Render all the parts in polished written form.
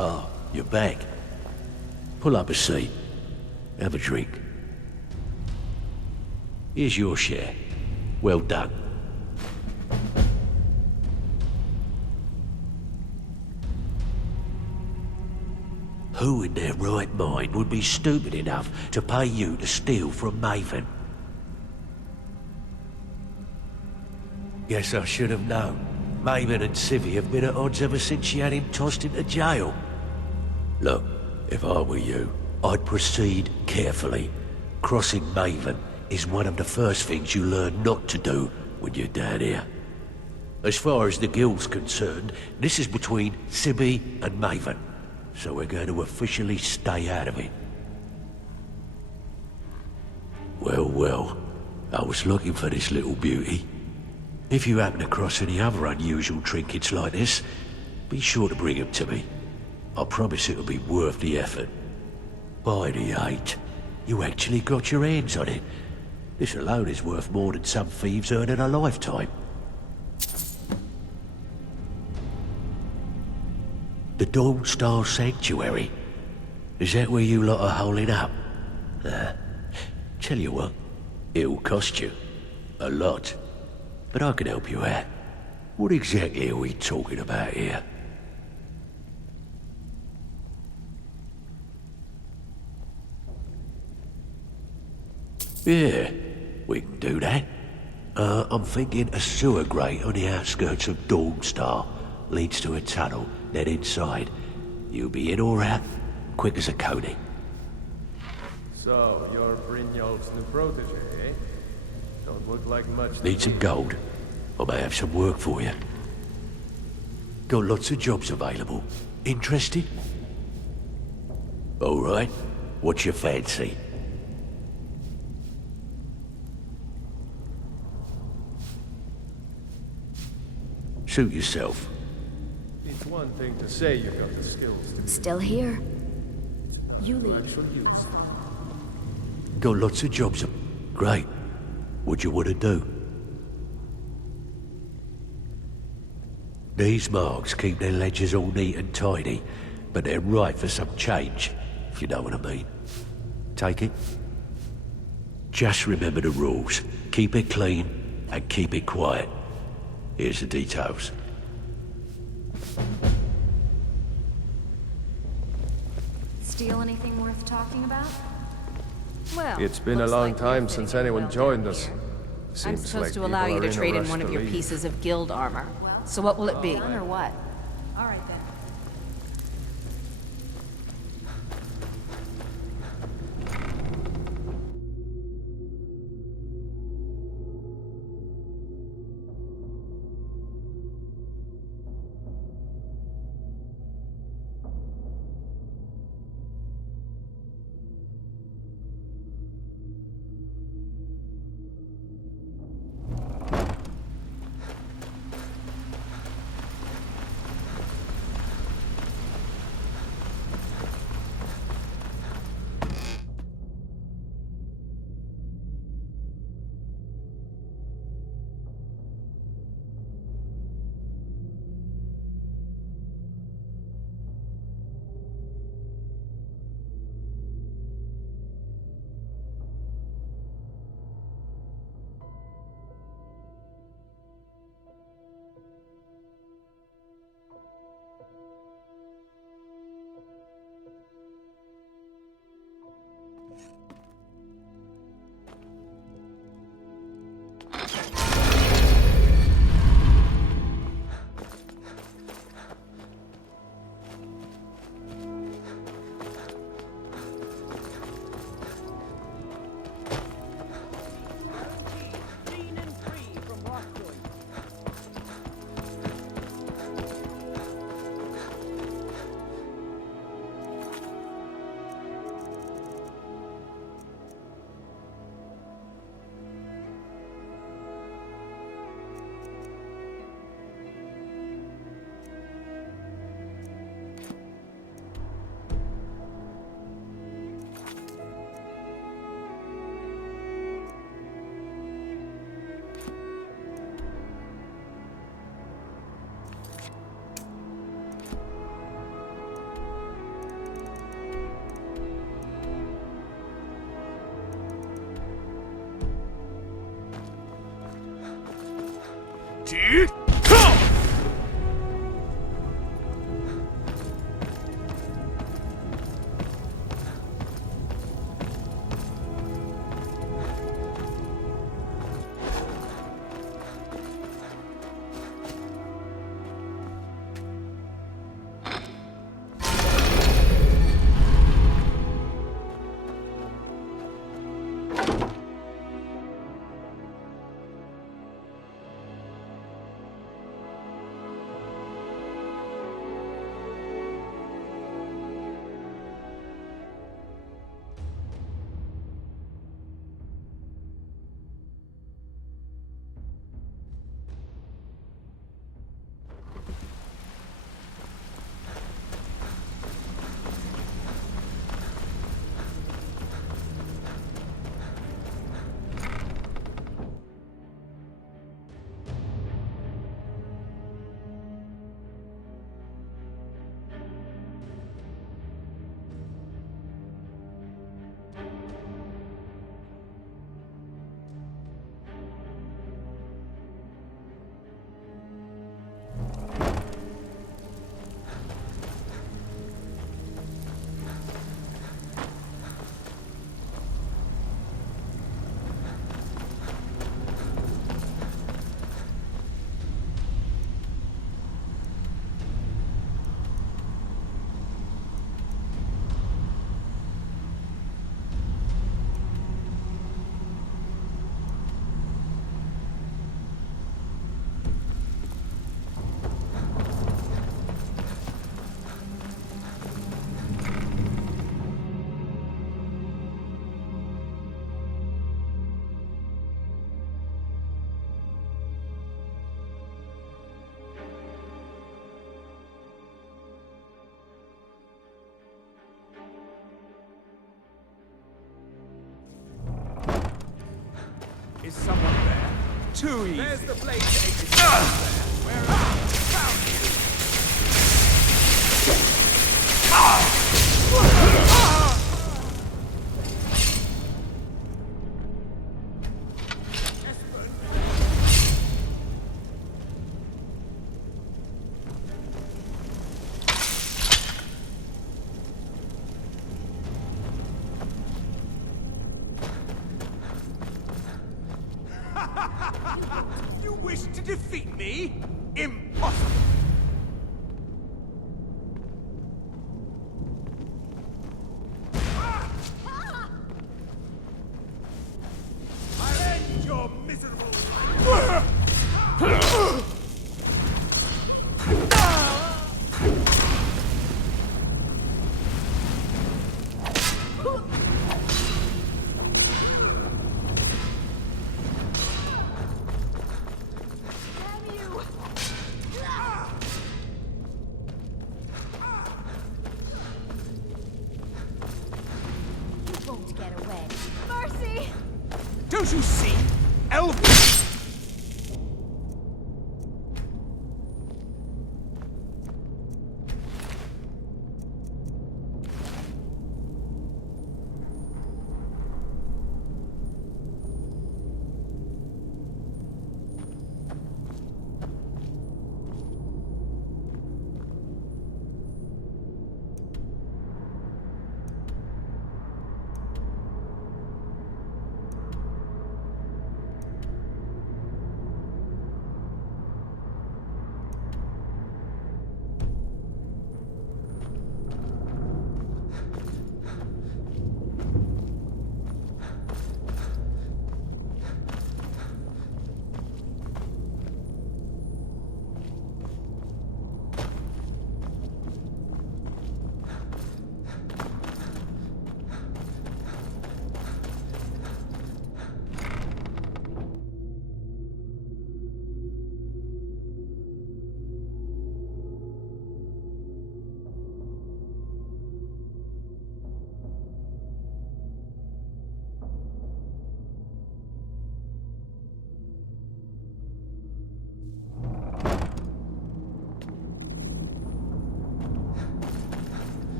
Ah, you're back. Pull up a seat. Have a drink. Here's your share. Well done. Who in their right mind would be stupid enough to pay you to steal from Maven? Guess I should have known. Maven and Civvy have been at odds ever since she had him tossed into jail. Look, if I were you, I'd proceed carefully. Crossing Maven is one of the first things you learn not to do when you're down here. As far as the guild's concerned, this is between Civvy and Maven, so we're going to officially stay out of it. Well, I was looking for this little beauty. If you happen across any other unusual trinkets like this, be sure to bring them to me. I promise it'll be worth the effort. By the 8, you actually got your hands on it. This alone is worth more than some thieves earn in a lifetime. The Dawn Star Sanctuary. Is that where you lot are holding up? Tell you what, it'll cost you. A lot. But I can help you out. What exactly are we talking about here? Yeah, we can do that. I'm thinking a sewer grate on the outskirts of Dawnstar leads to a tunnel, then inside. You'll be in or out, quick as a coney. So, you're Brynjolf's new protege, eh? Don't look like much. Need some gold? I may have some work for you. Got lots of jobs available. Interested? All right. What's your fancy? Suit yourself. It's one thing to say you got the skills to Still here. You lead. actually use. Got lots of jobs. Great. What do you want to do? These marks keep their ledgers all neat and tidy, but they're ripe for some change, if you know what I mean. Take it? Just remember the rules. Keep it clean and keep it quiet. Here's the details. Steal anything worth talking about? Well, It's been a looks long like time you're since fitting anyone well joined down us. here. Seems I'm supposed like to allow people you are to in a trade in rush one to of your leave. pieces of guild armor. So what will it be? Done or what? All right then. Is someone there? Too easy. There's the blade agent. Where are you? Found you. You wish to defeat me? Impossible! I'll end your miserable life! Don't you see? Elvis!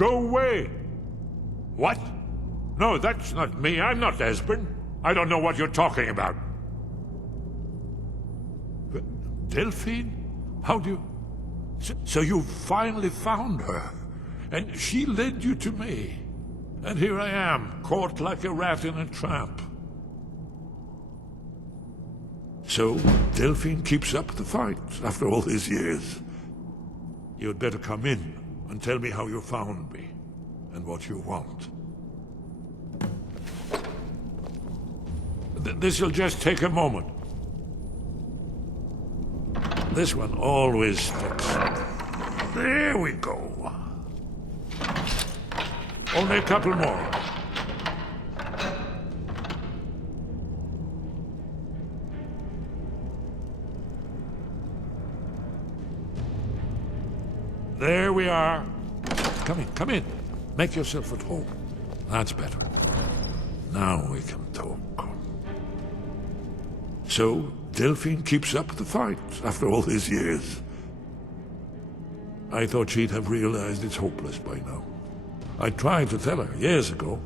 Go away! What? No, that's not me. I'm not Esbern. I don't know what you're talking about. Delphine? How do you... So you finally found her, and she led you to me. And here I am, caught like a rat in a trap. So, Delphine keeps up the fight after all these years. You'd better come in and tell me how you found me, and what you want. This'll just take a moment. This one always sticks. There we go. Only a couple more. There we are. Come in. Make yourself at home. That's better. Now we can talk. So, Delphine keeps up the fight after all these years. I thought she'd have realized it's hopeless by now. I tried to tell her years ago.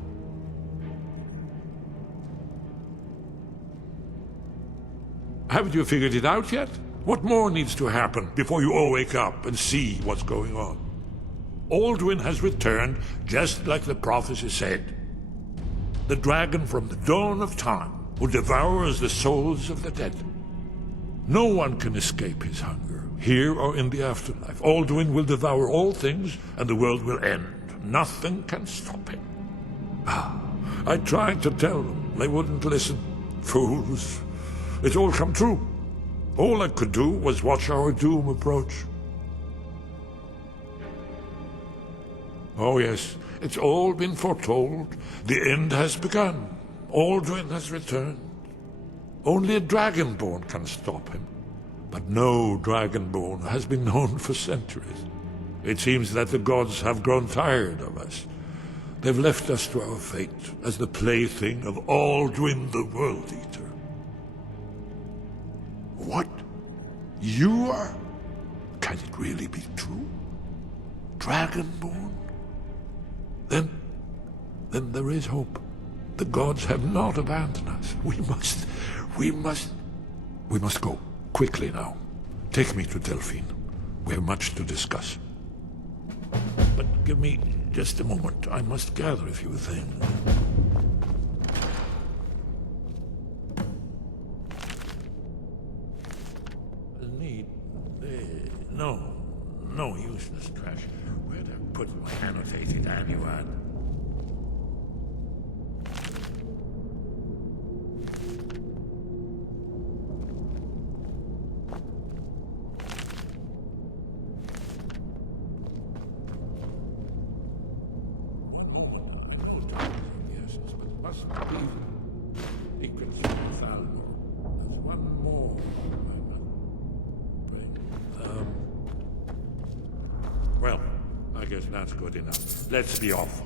Haven't you figured it out yet? What more needs to happen before you all wake up and see what's going on? Alduin has returned, just like the prophecy said. The dragon from the dawn of time, who devours the souls of the dead. No one can escape his hunger, here or in the afterlife. Alduin will devour all things, and the world will end. Nothing can stop him. I tried to tell them. They wouldn't listen. Fools. It's all come true. All I could do was watch our doom approach. Oh yes, it's all been foretold. The end has begun. Alduin has returned. Only a Dragonborn can stop him. But no Dragonborn has been known for centuries. It seems that the gods have grown tired of us. They've left us to our fate as the plaything of Alduin the World Eater. What? You are? Can it really be true? Dragonborn? Then there is hope. The gods have not abandoned us. We must go. Quickly now. Take me to Delphine. We have much to discuss. But give me just a moment. I must gather a few things. No useless trash. Where'd I put my annotated annual? Well, I guess that's good enough. Let's be off.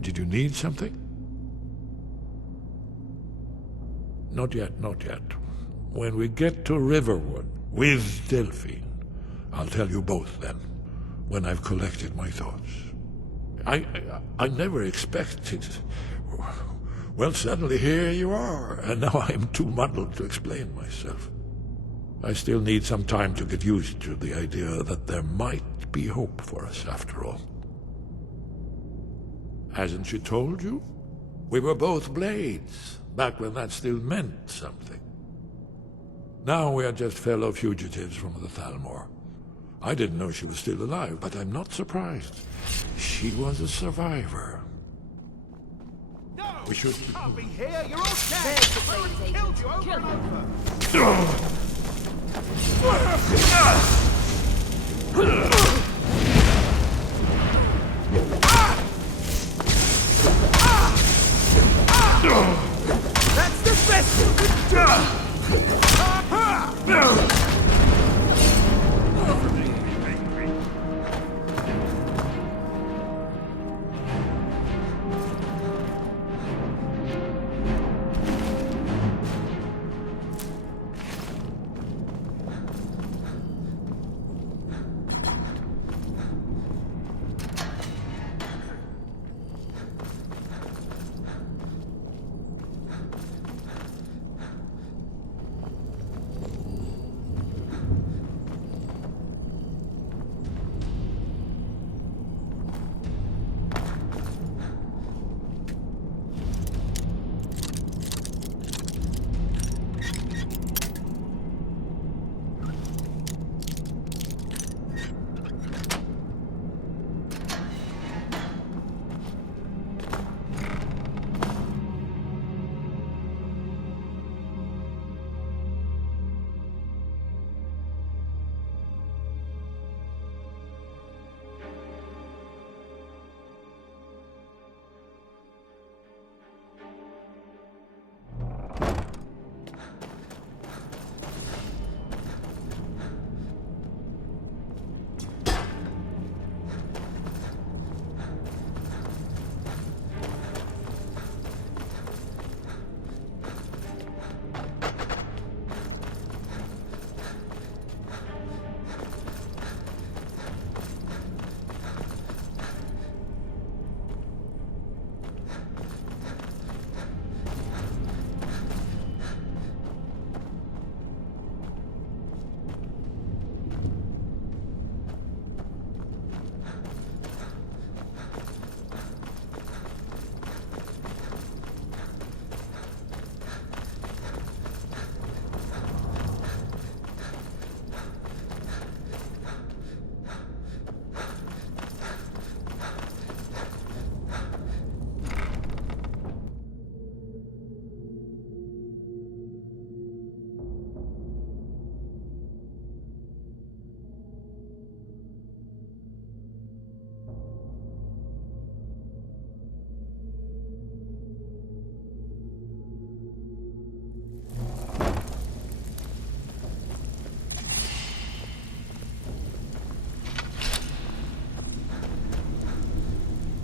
Did you need something? Not yet, not yet. When we get to Riverwood, with Delphine, I'll tell you both then, when I've collected my thoughts. I never expected... Well, suddenly here you are, and now I am too muddled to explain myself. I still need some time to get used to the idea that there might be hope for us after all. Hasn't she told you? We were both blades, back when that still meant something. Now we are just fellow fugitives from the Thalmor. I didn't know she was still alive, but I'm not surprised. She was a survivor. No! We should... You can't be here! You're all dead! I already killed you over and over! That's the best you could do!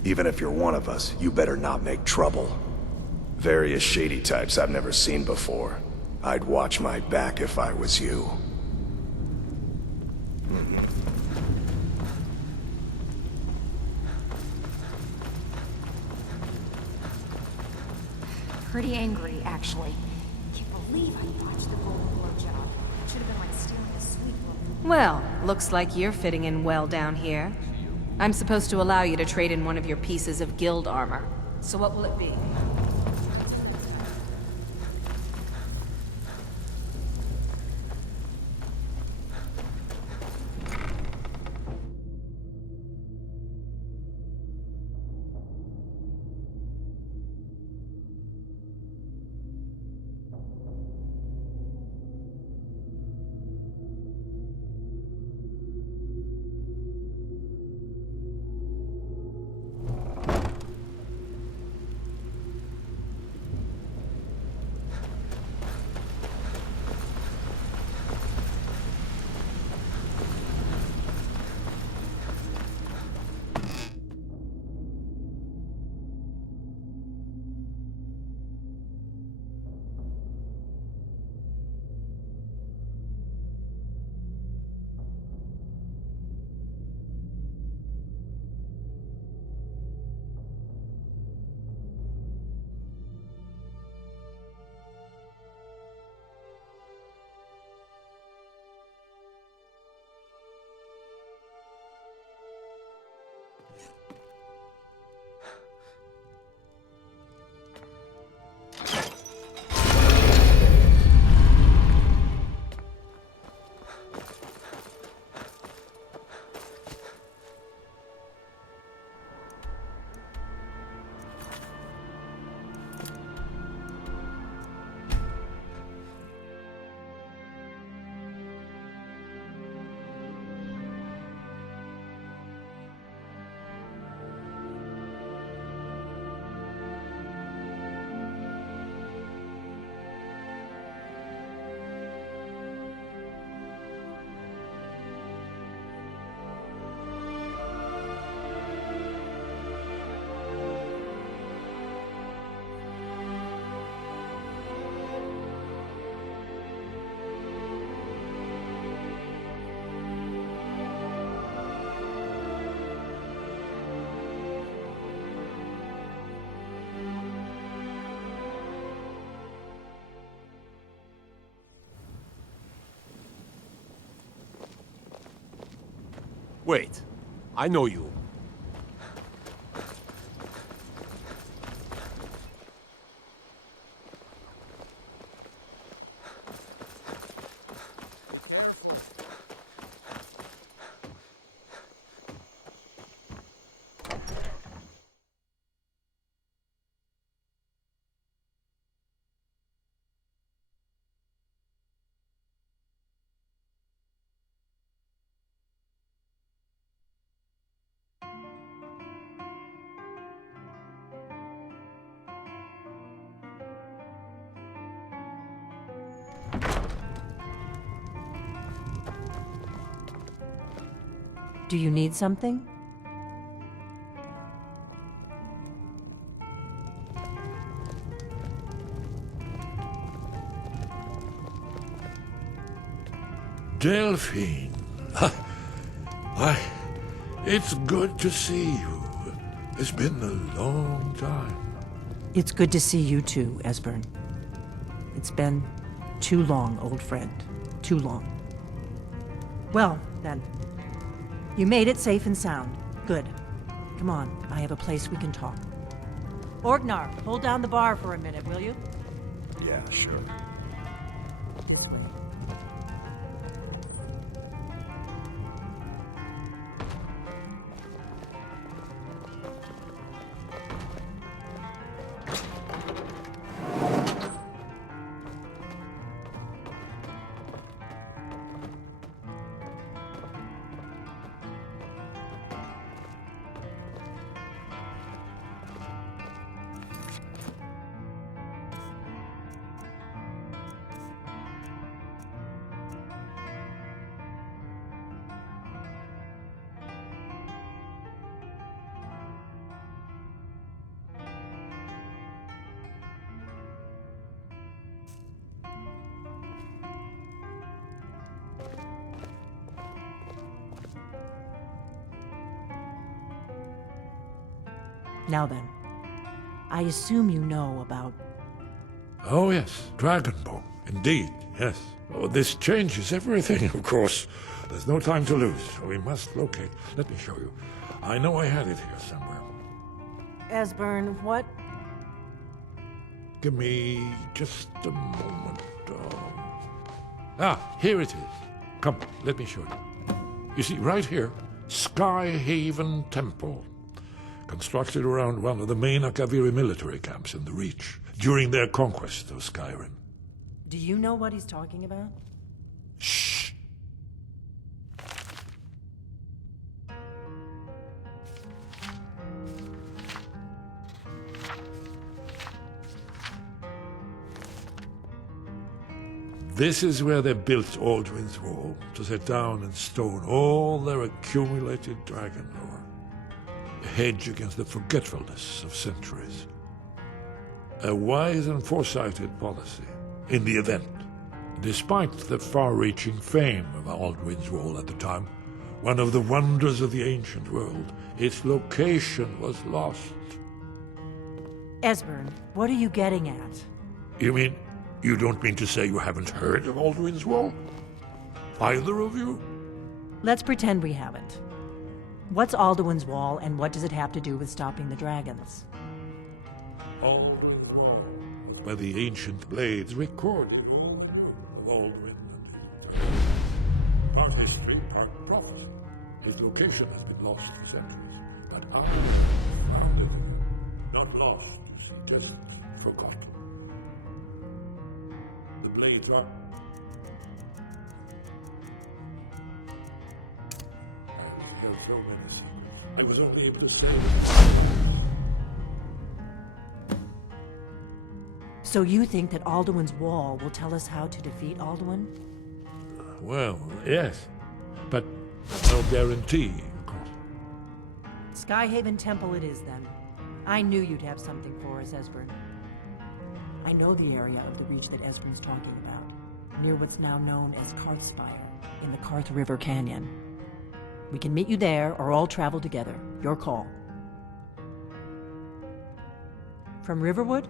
Even if you're one of us, you better not make trouble. Various shady types I've never seen before. I'd watch my back if I was you. Pretty angry, actually. Can't believe I botched the Golden Glow job. Should have been like stealing a sweet look. Well, looks like you're fitting in well down here. I'm supposed to allow you to trade in one of your pieces of guild armor. So what will it be? Wait, I know you. Do you need something? Delphine. Why, it's good to see you. It's been a long time. It's good to see you too, Esbern. It's been too long, old friend. Too long. Well, then. You made it safe and sound. Good. Come on, I have a place we can talk. Orgnar, hold down the bar for a minute, will you? Yeah, sure. Now then, I assume you know about... Oh, yes, Dragonbone. Indeed, yes. Oh, this changes everything, of course. There's no time to lose. We must locate. Let me show you. I know I had it here somewhere. Esbern, what? Give me just a moment. Here it is. Come, let me show you. You see, right here, Skyhaven Temple. Constructed around one of the main Akaviri military camps in the Reach during their conquest of Skyrim. Do you know what he's talking about? Shh! This is where they built Alduin's Wall, to set down in stone all their accumulated dragon lore. A hedge against the forgetfulness of centuries. A wise and foresighted policy, in the event. Despite the far-reaching fame of Alduin's Wall at the time, one of the wonders of the ancient world, its location was lost. Esbern, what are you getting at? You mean, you don't mean to say you haven't heard of Alduin's Wall? Either of you? Let's pretend we haven't. What's Alduin's Wall, and what does it have to do with stopping the dragons? Alduin's Wall, where the ancient blades recorded Alduin and his dragons. Part history, part prophecy. His location has been lost for centuries, but I found it. Not lost, you see, just forgotten. The blades are... There are so many secrets. I was only able to say... So you think that Alduin's Wall will tell us how to defeat Alduin? Well, yes. But no guarantee, of course. Skyhaven Temple it is, then. I knew you'd have something for us, Esbern. I know the area of the Reach that Esbern's talking about, near what's now known as Karthspire, in the Karth River Canyon. We can meet you there, or all travel together. Your call. From Riverwood,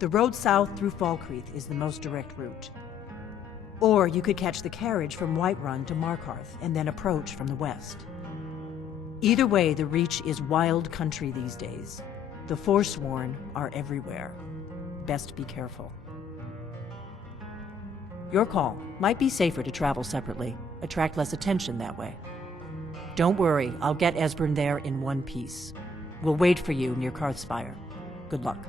the road south through Falkreath is the most direct route. Or you could catch the carriage from Whiterun to Markarth, and then approach from the west. Either way, the Reach is wild country these days. The Forsworn are everywhere. Best be careful. Your call. Might be safer to travel separately. Attract less attention that way. Don't worry, I'll get Esbern there in one piece. We'll wait for you near Karthspire. Good luck.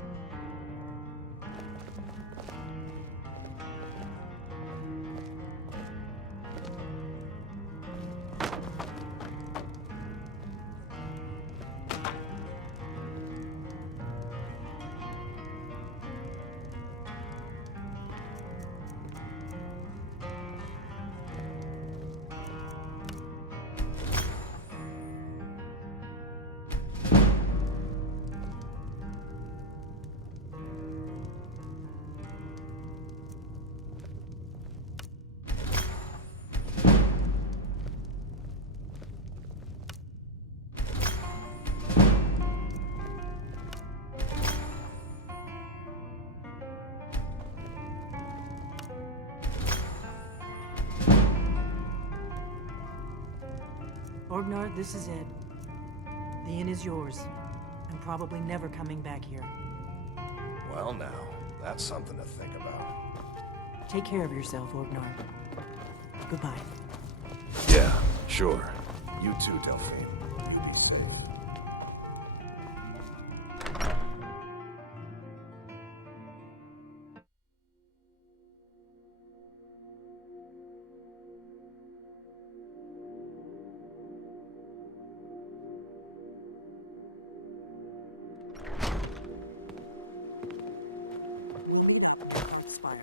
Orgnar, this is it. The inn is yours. I'm probably never coming back here. Well now, that's something to think about. Take care of yourself, Orgnar. Goodbye. Yeah, sure. You too, Delphine. Safe. Spire.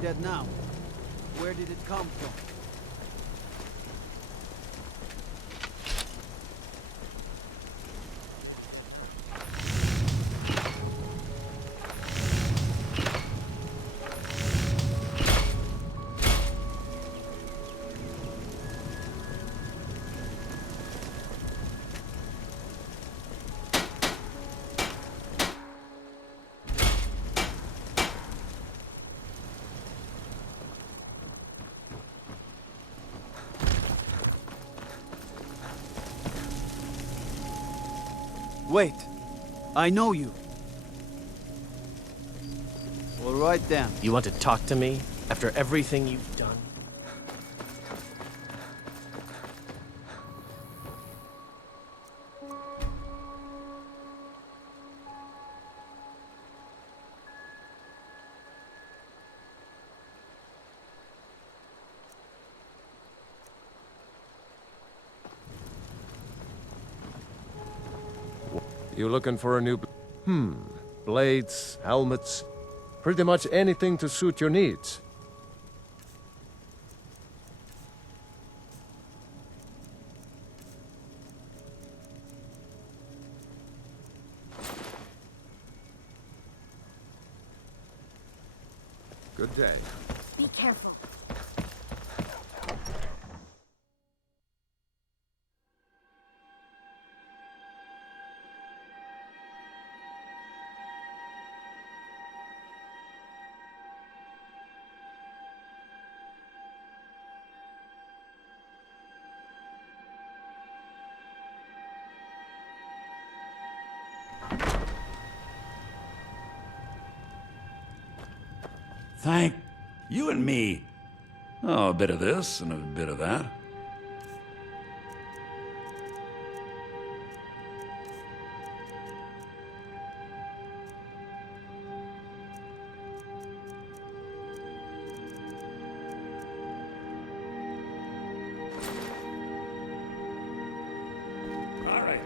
dead now. Where did it come from? Wait, I know you. All right then. You want to talk to me after everything you've done? You looking for a new... blades, helmets, pretty much anything to suit your needs. Good day. Be careful. Thank you and me. Oh, a bit of this and a bit of that. All right.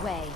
away.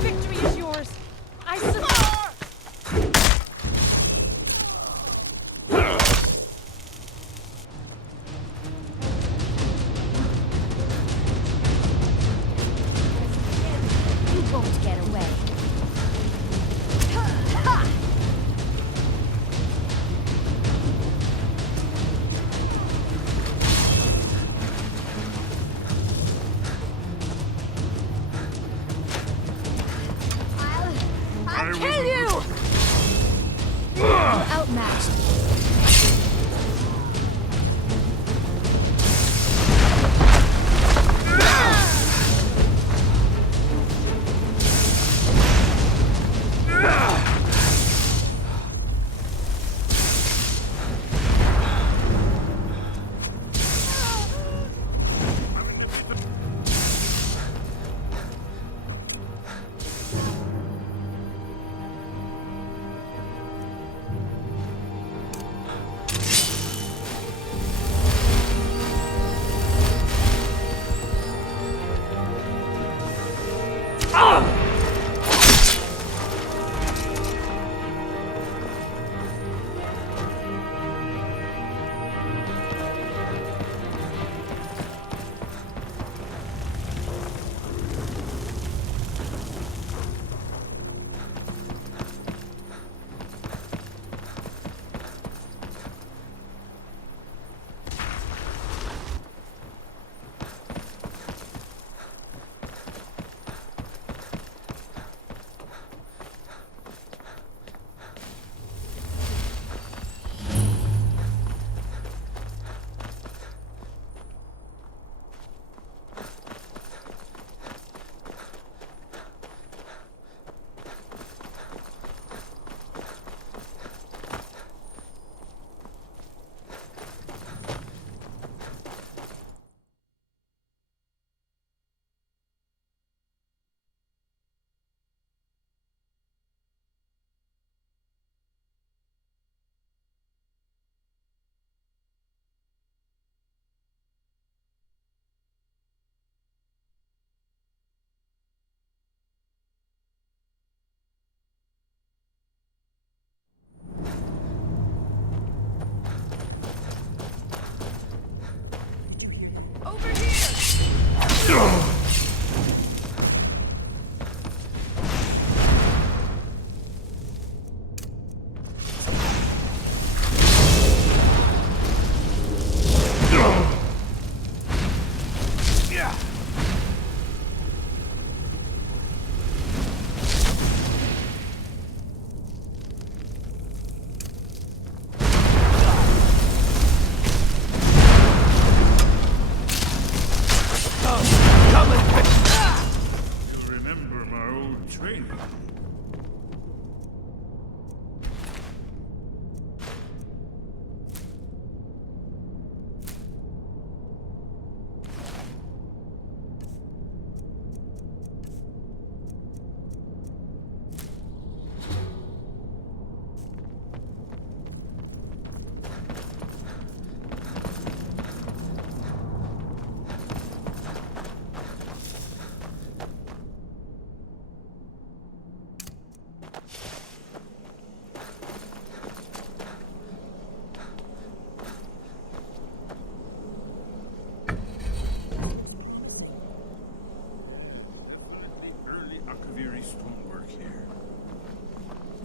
Victory is yours. I surrender. You won't get away. I'll kill you! You're outmatched.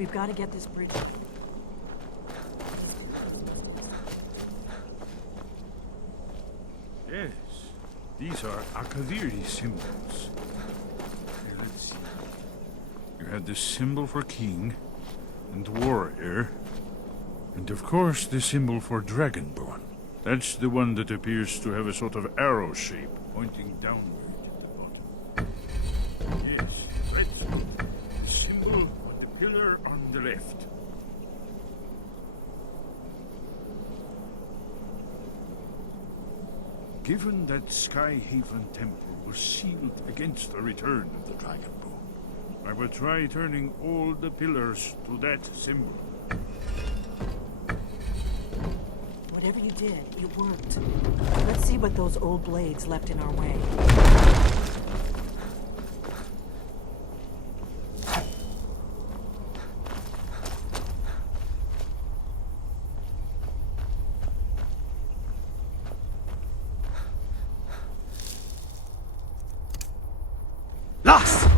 We've got to get this bridge. Yes, these are Akaviri symbols. Here, let's see. You had the symbol for king and warrior, and of course the symbol for dragonborn. That's the one that appears to have a sort of arrow shape pointing downward at the bottom. Yes, that's the symbol on the pillar on the left. Given that Skyhaven Temple was sealed against the return of the Dragon Bow, I will try turning all the pillars to that symbol. Whatever you did, it worked. Let's see what those old blades left in our way. Lost!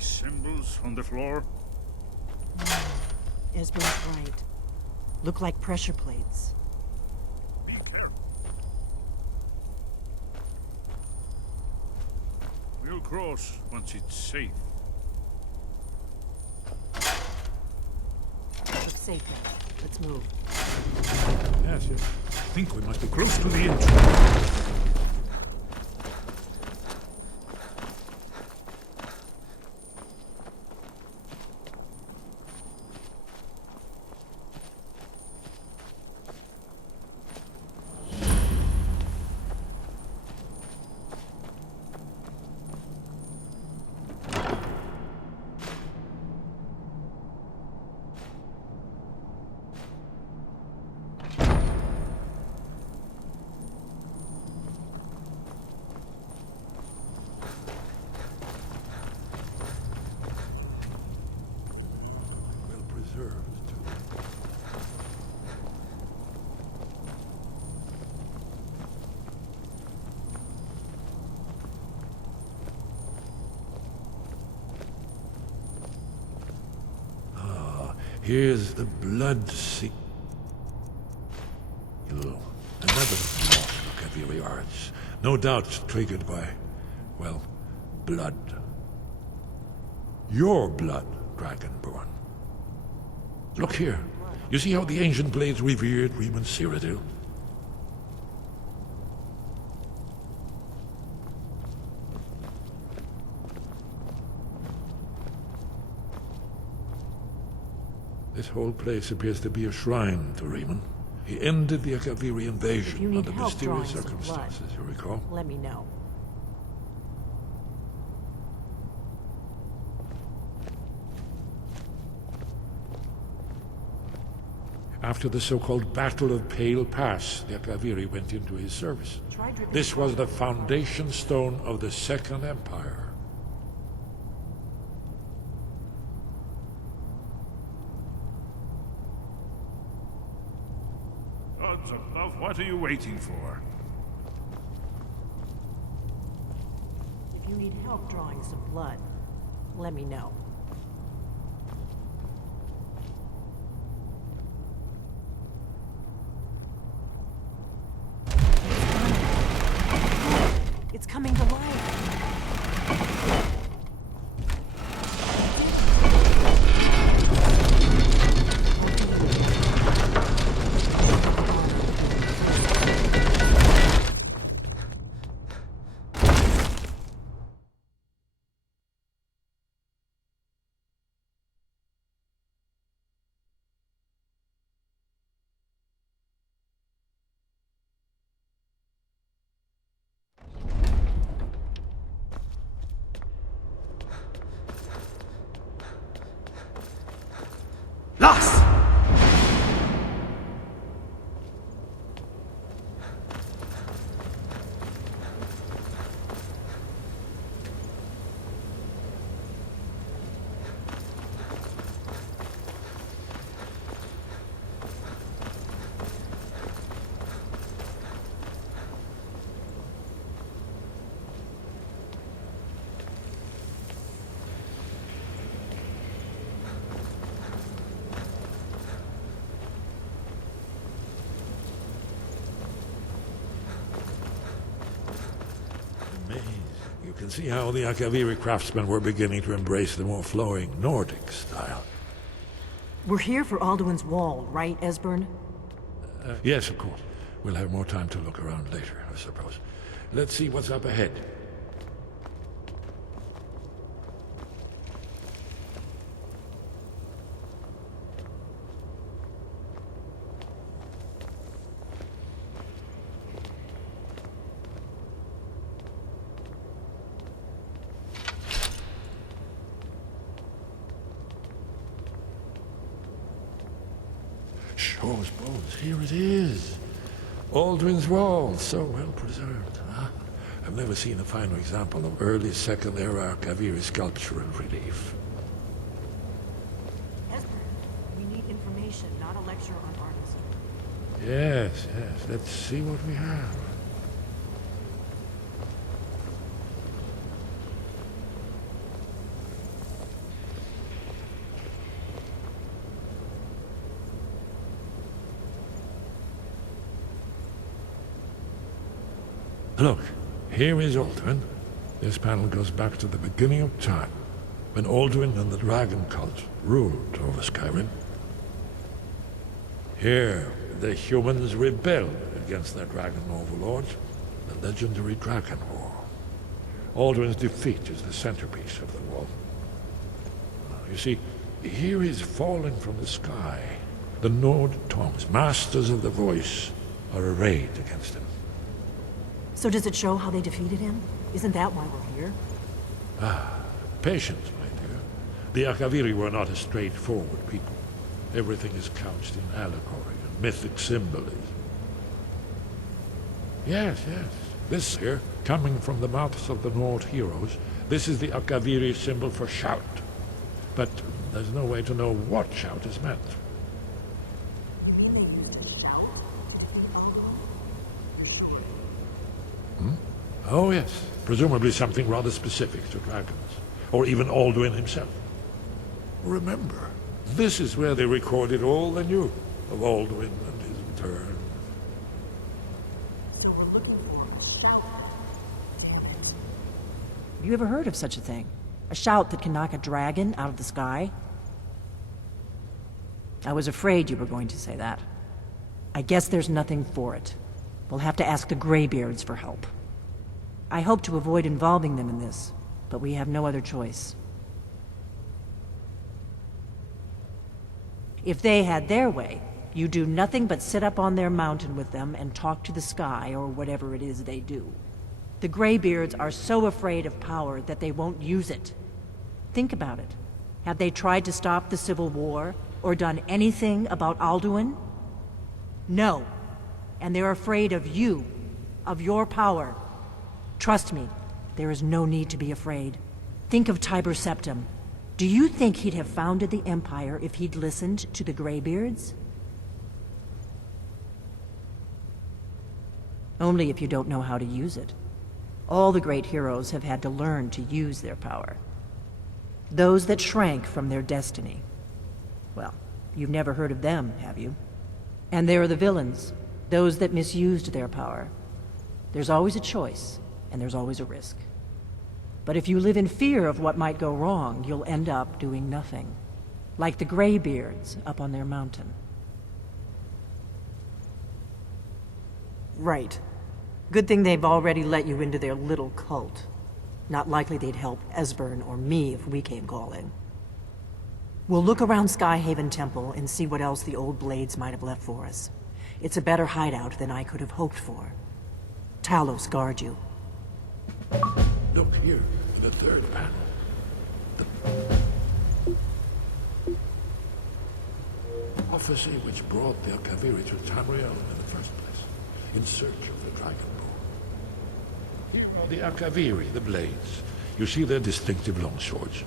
Symbols on the floor? Esbern's right. Look like pressure plates. Be careful. We'll cross once it's safe. Looks safe now. Let's move. Yes, yes. I think we must be close to the entrance. Here's the blood sea. Another lost Akaviri arts. No doubt triggered by, well, blood. Your blood, Dragonborn. Look here. You see how the ancient blades revered Reman Cyrodiil? This whole place appears to be a shrine to Reman. He ended the Akaviri invasion under mysterious circumstances, you recall? Let me know. After the so-called Battle of Pale Pass, the Akaviri went into his service. This was the foundation stone of the Second Empire. Gods above, what are you waiting for? If you need help drawing some blood, let me know. It's coming to life. can see how the Akaviri craftsmen were beginning to embrace the more flowing Nordic style. We're here for Alduin's Wall, right, Esbern? Yes, of course. We'll have more time to look around later, I suppose. Let's see what's up ahead. Shaw's bones, here it is. Alduin's Wall, so well preserved, huh? I've never seen a finer example of early Second Era Akaviri sculptural relief. Esbern, we need information, not a lecture on artists. Yes, yes, let's see what we have. Look, here is Alduin. This panel goes back to the beginning of time, when Alduin and the dragon cult ruled over Skyrim. Here, the humans rebelled against their dragon overlords, the legendary Dragon War. Alduin's defeat is the centerpiece of the wall. You see, here is falling from the sky. The Nord Toms, masters of the voice, are arrayed against him. So does it show how they defeated him? Isn't that why we're here? Patience, my dear. The Akaviri were not a straightforward people. Everything is couched in allegory and mythic symbolism. Yes, yes. This here, coming from the mouths of the Nord heroes, this is the Akaviri symbol for shout. But there's no way to know what shout is meant. You mean they used a shout to defeat Alduin? You're sure? Oh, yes. Presumably something rather specific to dragons. Or even Alduin himself. Remember, this is where they recorded all they knew of Alduin and his return. So we're looking for a shout. Damn it. Have you ever heard of such a thing? A shout that can knock a dragon out of the sky? I was afraid you were going to say that. I guess there's nothing for it. We'll have to ask the Greybeards for help. I hope to avoid involving them in this, but we have no other choice. If they had their way, you do nothing but sit up on their mountain with them and talk to the sky or whatever it is they do. The Greybeards are so afraid of power that they won't use it. Think about it. Have they tried to stop the Civil War or done anything about Alduin? No. And they're afraid of you, of your power. Trust me, there is no need to be afraid. Think of Tiber Septim. Do you think he'd have founded the Empire if he'd listened to the Greybeards? Only if you don't know how to use it. All the great heroes have had to learn to use their power. Those that shrank from their destiny. Well, you've never heard of them, have you? And there are the villains, those that misused their power. There's always a choice, and there's always a risk. But if you live in fear of what might go wrong, you'll end up doing nothing. Like the Greybeards up on their mountain. Right. Good thing they've already let you into their little cult. Not likely they'd help Esbern or me if we came calling. We'll look around Skyhaven Temple and see what else the old Blades might have left for us. It's a better hideout than I could have hoped for. Talos guard you. Look here, in the third panel. The prophecy which brought the Akaviri to Tamriel in the first place, in search of the Dragonborn. Here are the Akaviri, the Blades. You see their distinctive longswords.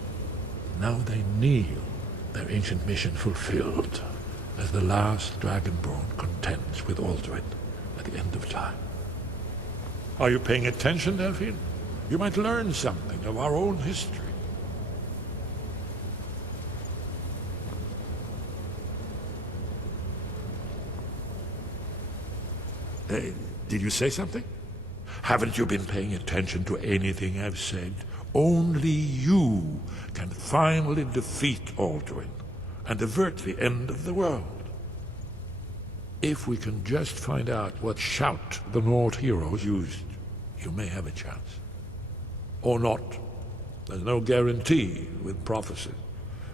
Now they kneel, their ancient mission fulfilled, as the last Dragonborn contends with Alduin at the end of time. Are you paying attention, Delphine? You might learn something of our own history. Did you say something? Haven't you been paying attention to anything I've said? Only you can finally defeat Alduin and avert the end of the world. If we can just find out what shout the Nord heroes used, you may have a chance. Or not. There's no guarantee with prophecy.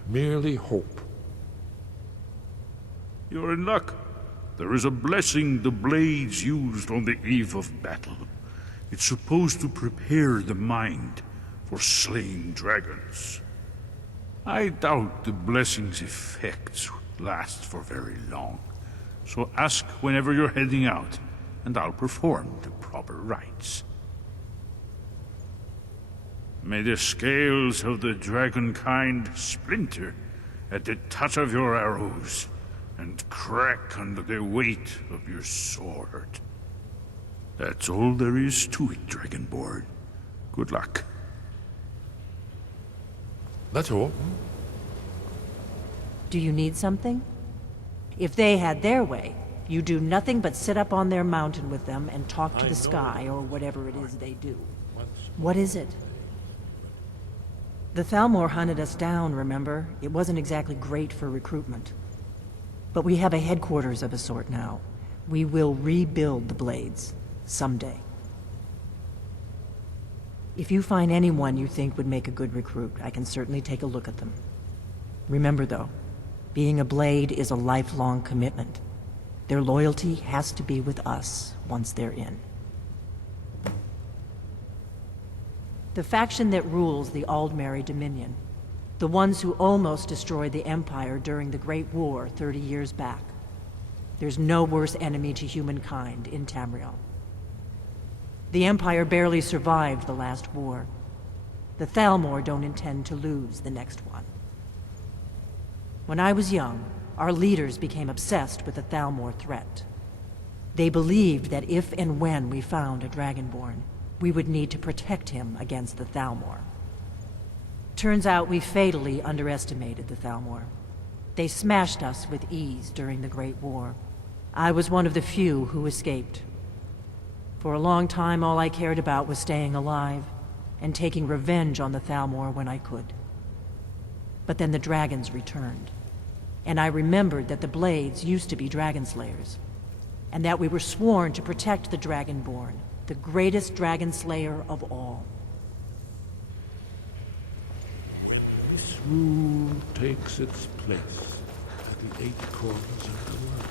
Merely hope. You're in luck. There is a blessing the blades used on the eve of battle. It's supposed to prepare the mind for slaying dragons. I doubt the blessing's effects last for very long. So ask whenever you're heading out, and I'll perform the proper rites. May the scales of the dragon kind splinter at the touch of your arrows, and crack under the weight of your sword. That's all there is to it, Dragonborn. Good luck. That's all. Do you need something? If they had their way, you do nothing but sit up on their mountain with them and talk to the sky or whatever it is they do. What is it? The Thalmor hunted us down, remember? It wasn't exactly great for recruitment. But we have a headquarters of a sort now. We will rebuild the Blades. Someday. If you find anyone you think would make a good recruit, I can certainly take a look at them. Remember though, being a Blade is a lifelong commitment. Their loyalty has to be with us once they're in. The faction that rules the Aldmeri Dominion, the ones who almost destroyed the Empire during the Great War 30 years back. There's no worse enemy to humankind in Tamriel. The Empire barely survived the last war. The Thalmor don't intend to lose the next one. When I was young, our leaders became obsessed with the Thalmor threat. They believed that if and when we found a Dragonborn, we would need to protect him against the Thalmor. Turns out we fatally underestimated the Thalmor. They smashed us with ease during the Great War. I was one of the few who escaped. For a long time, all I cared about was staying alive and taking revenge on the Thalmor when I could. But then the dragons returned, and I remembered that the Blades used to be dragon slayers, and that we were sworn to protect the Dragonborn, the greatest dragon slayer of all. This rule takes its place at the 8 corners of the world.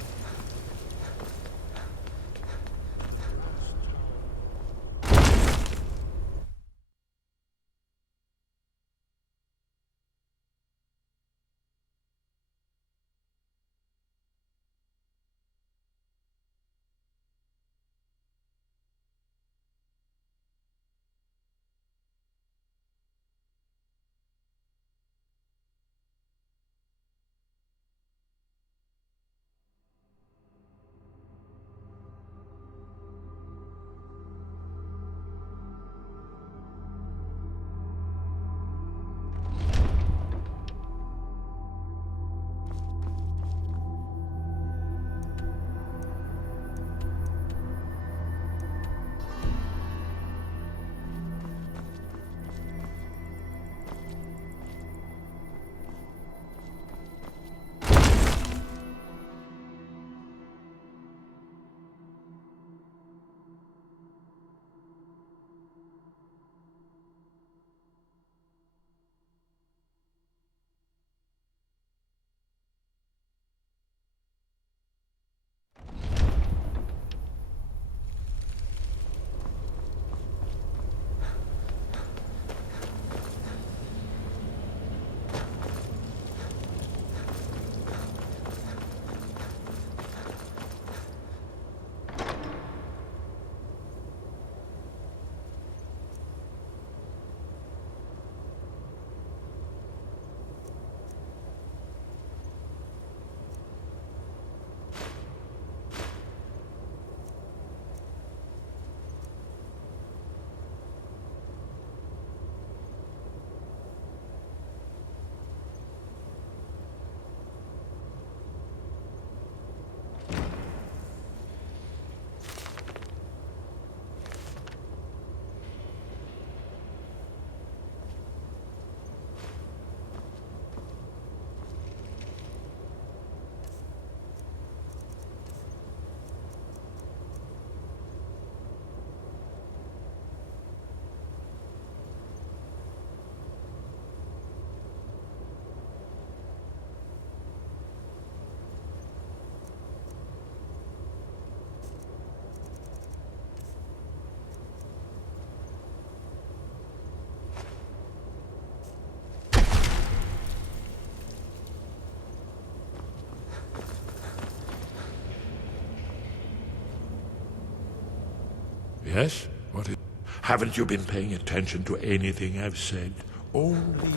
Yes? What is... Haven't you been paying attention to anything I've said? Only...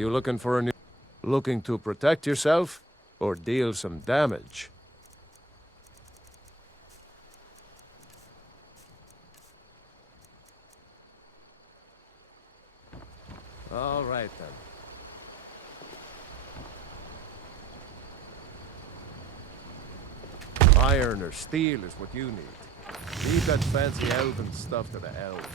You looking for a new... Looking to protect yourself or deal some damage? All right, then. Iron or steel is what you need. Leave that fancy elven stuff to the elves.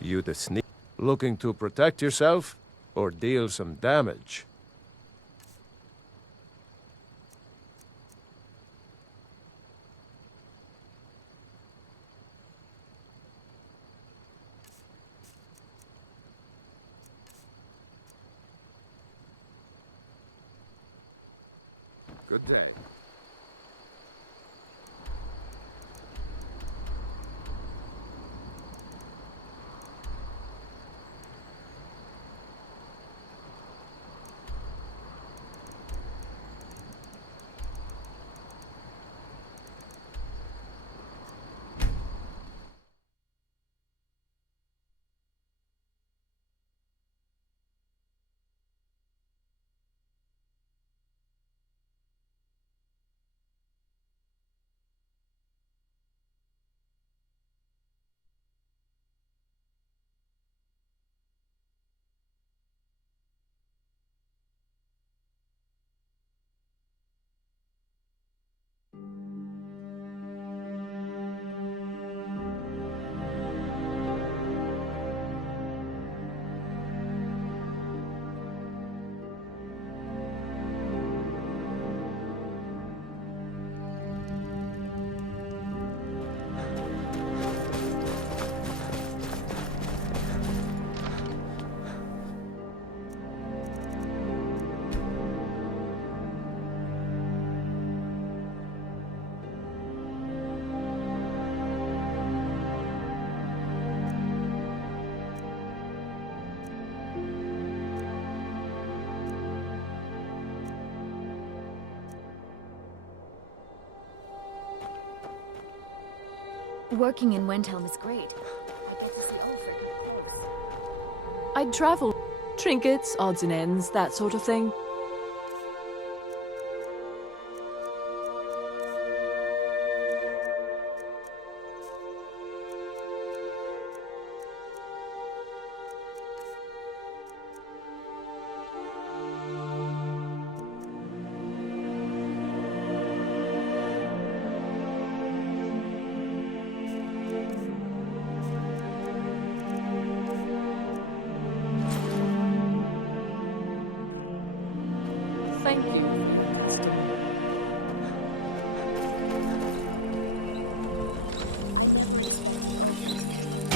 You the sneak, looking to protect yourself or deal some damage? Good day. Working in Wendhelm is great. I get to see Alfred. I'd travel. Trinkets, odds and ends, that sort of thing. Thank you.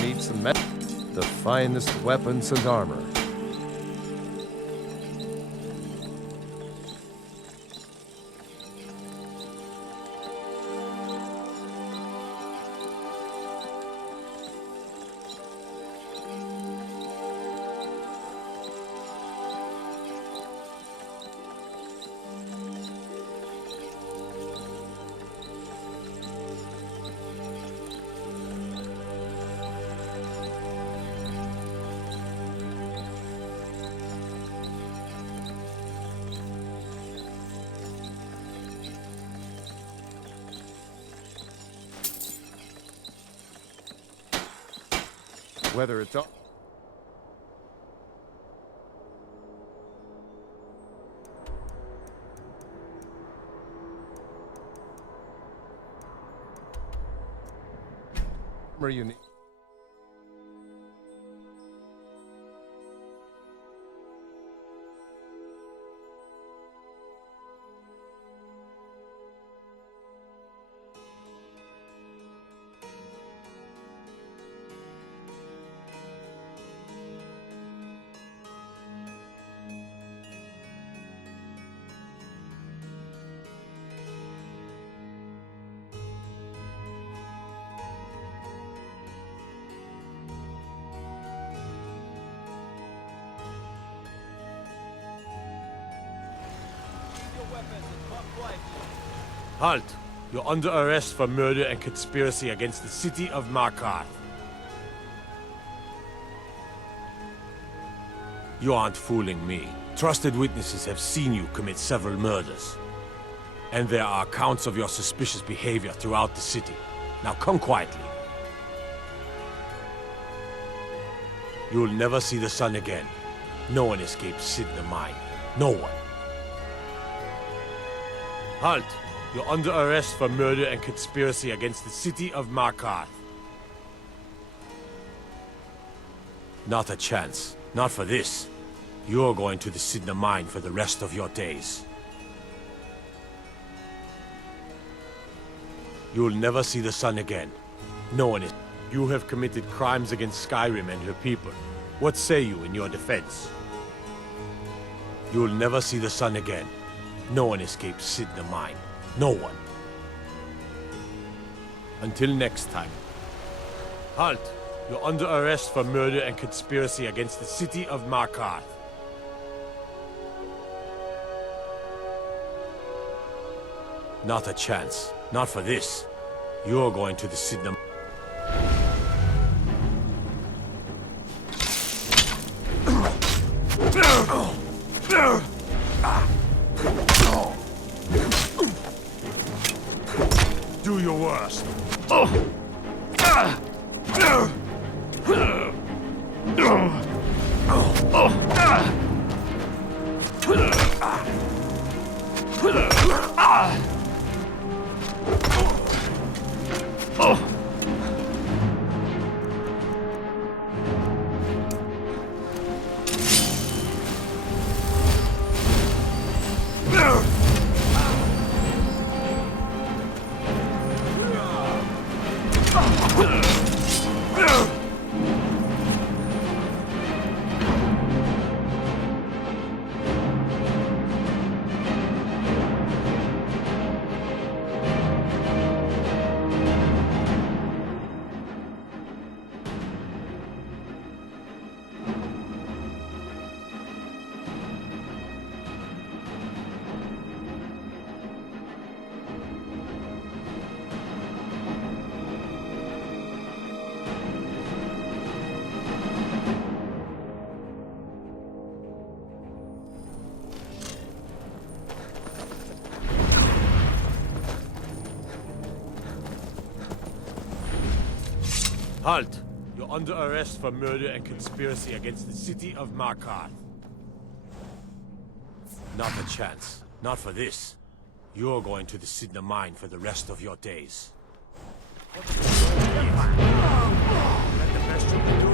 Need some the finest weapons and armor. Whether it's all you need. Halt! You're under arrest for murder and conspiracy against the city of Markarth. You aren't fooling me. Trusted witnesses have seen you commit several murders. And there are accounts of your suspicious behavior throughout the city. Now come quietly. You'll never see the sun again. No one escapes Sid the Mine. No one. Halt! You're under arrest for murder and conspiracy against the city of Markarth. Not a chance. Not for this. You're going to the Sidna Mine for the rest of your days. You'll never see the sun again. No one is. You have committed crimes against Skyrim and her people. What say you in your defense? You'll never see the sun again. No one escapes Sidna Mine. No one. Until next time. Halt! You're under arrest for murder and conspiracy against the city of Markarth. Not a chance. Not for this. You're going to the Sidna... Do your worst. Halt! You're under arrest for murder and conspiracy against the city of Markarth. Not a chance. Not for this. You're going to the Sidna Mine for the rest of your days. Is that the best you can do?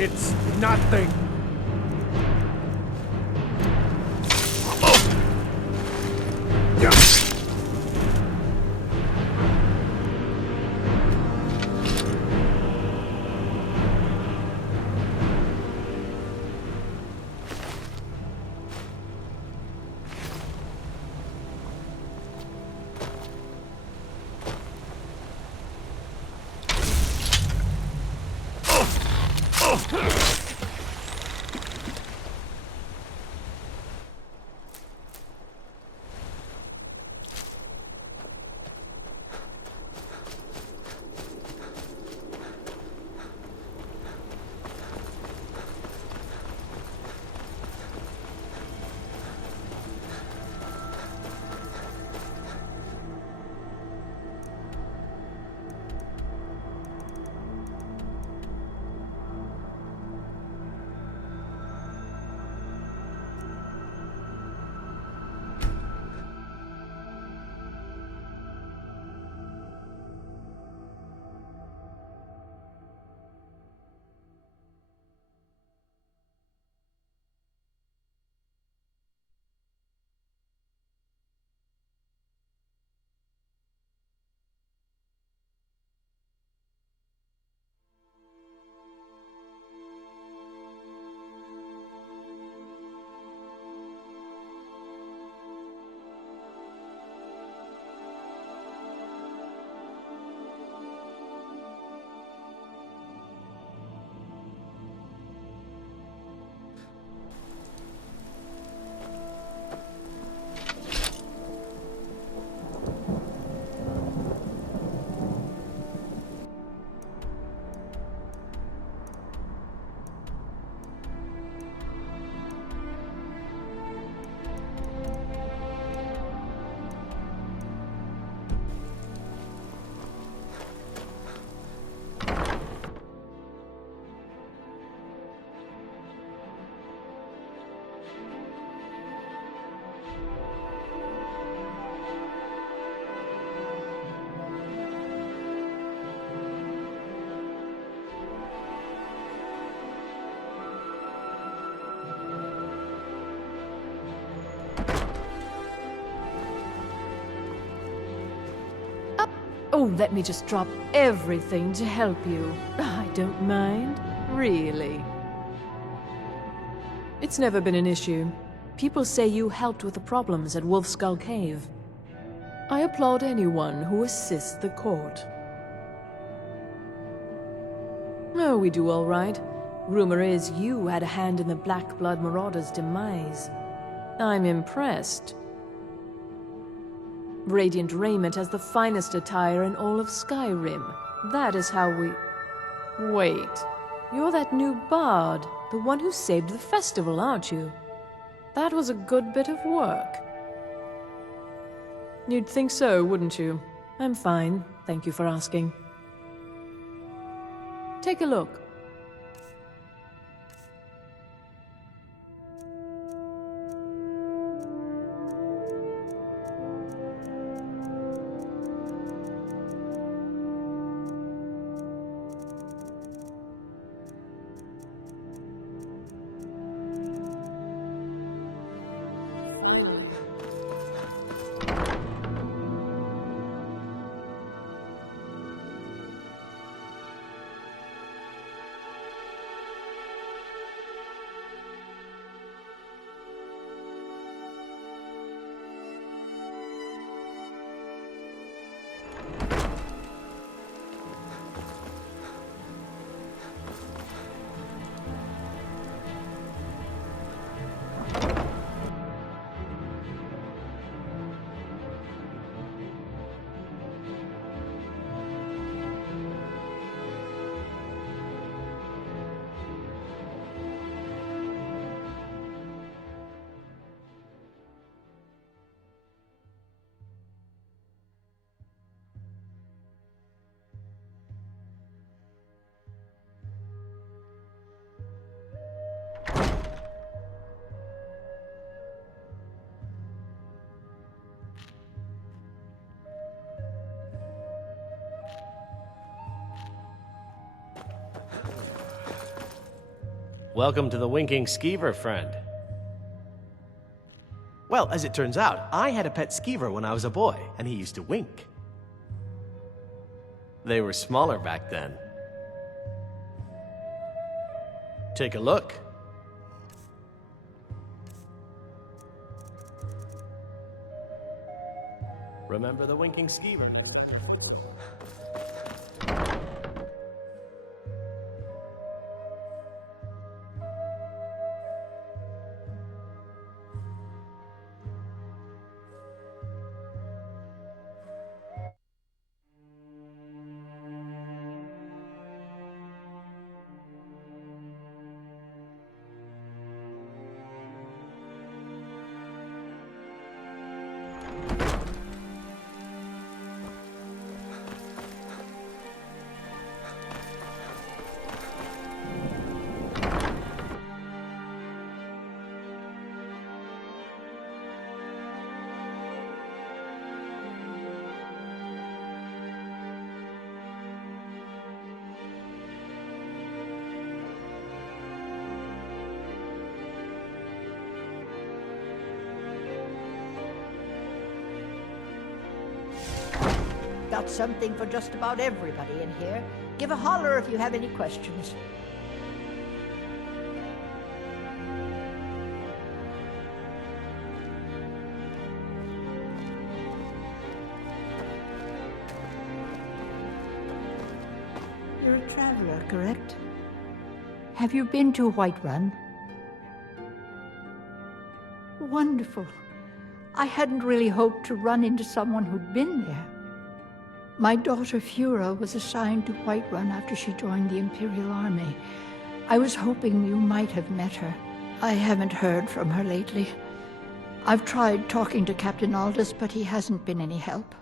It's nothing. Oh, let me just drop everything to help you. I don't mind, really. It's never been an issue. People say you helped with the problems at Wolf Skull Cave. I applaud anyone who assists the court. Oh, we do all right. Rumor is you had a hand in the Black Blood Marauders' demise. I'm impressed. Radiant Raiment has the finest attire in all of Skyrim. That is how we... Wait. You're that new bard, the one who saved the festival, aren't you? That was a good bit of work. You'd think so, wouldn't you? I'm fine, thank you for asking. Take a look. Welcome to the Winking Skeever, friend. Well, as it turns out, I had a pet skeever when I was a boy, and he used to wink. They were smaller back then. Take a look. Remember the Winking Skeever? Got something for just about everybody in here. Give a holler if you have any questions. You're a traveler, correct? Have you been to Whiterun? Wonderful. I hadn't really hoped to run into someone who'd been there. My daughter Fura was assigned to Whiterun after she joined the Imperial Army. I was hoping you might have met her. I haven't heard from her lately. I've tried talking to Captain Aldous, but he hasn't been any help.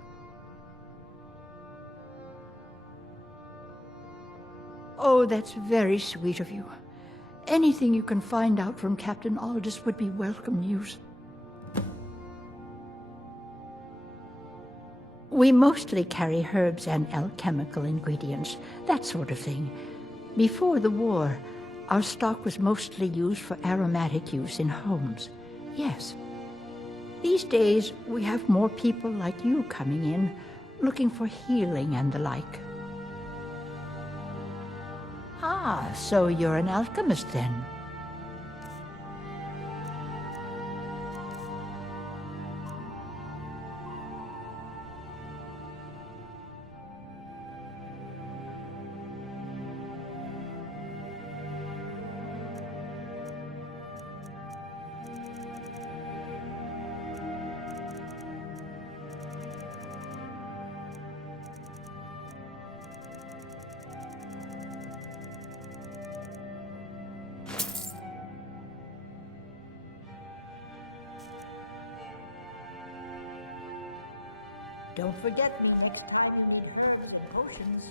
Oh, that's very sweet of you. Anything you can find out from Captain Aldous would be welcome news. We mostly carry herbs and alchemical ingredients, that sort of thing. Before the war, our stock was mostly used for aromatic use in homes. Yes. These days, we have more people like you coming in, looking for healing and the like. Ah, so you're an alchemist then? Don't forget me next time you need herbs and potions.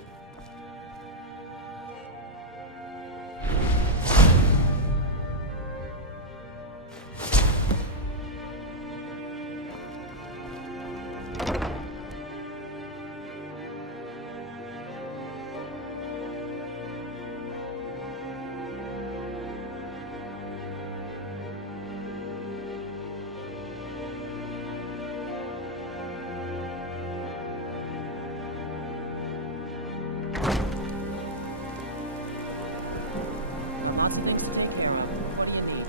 Lots of things to take care of. What do you need?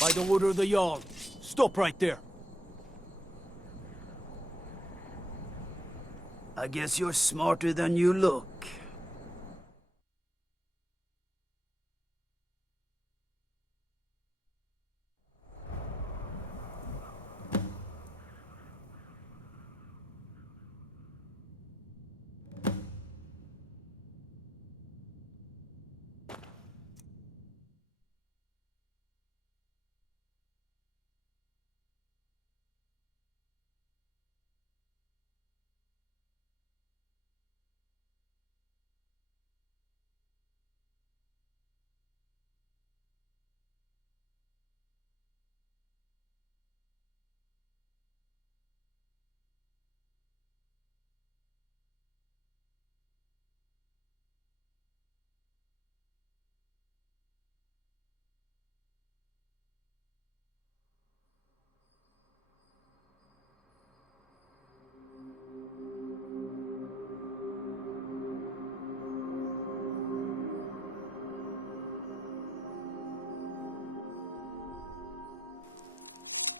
By the order of the Jarl. Stop right there. I guess you're smarter than you look.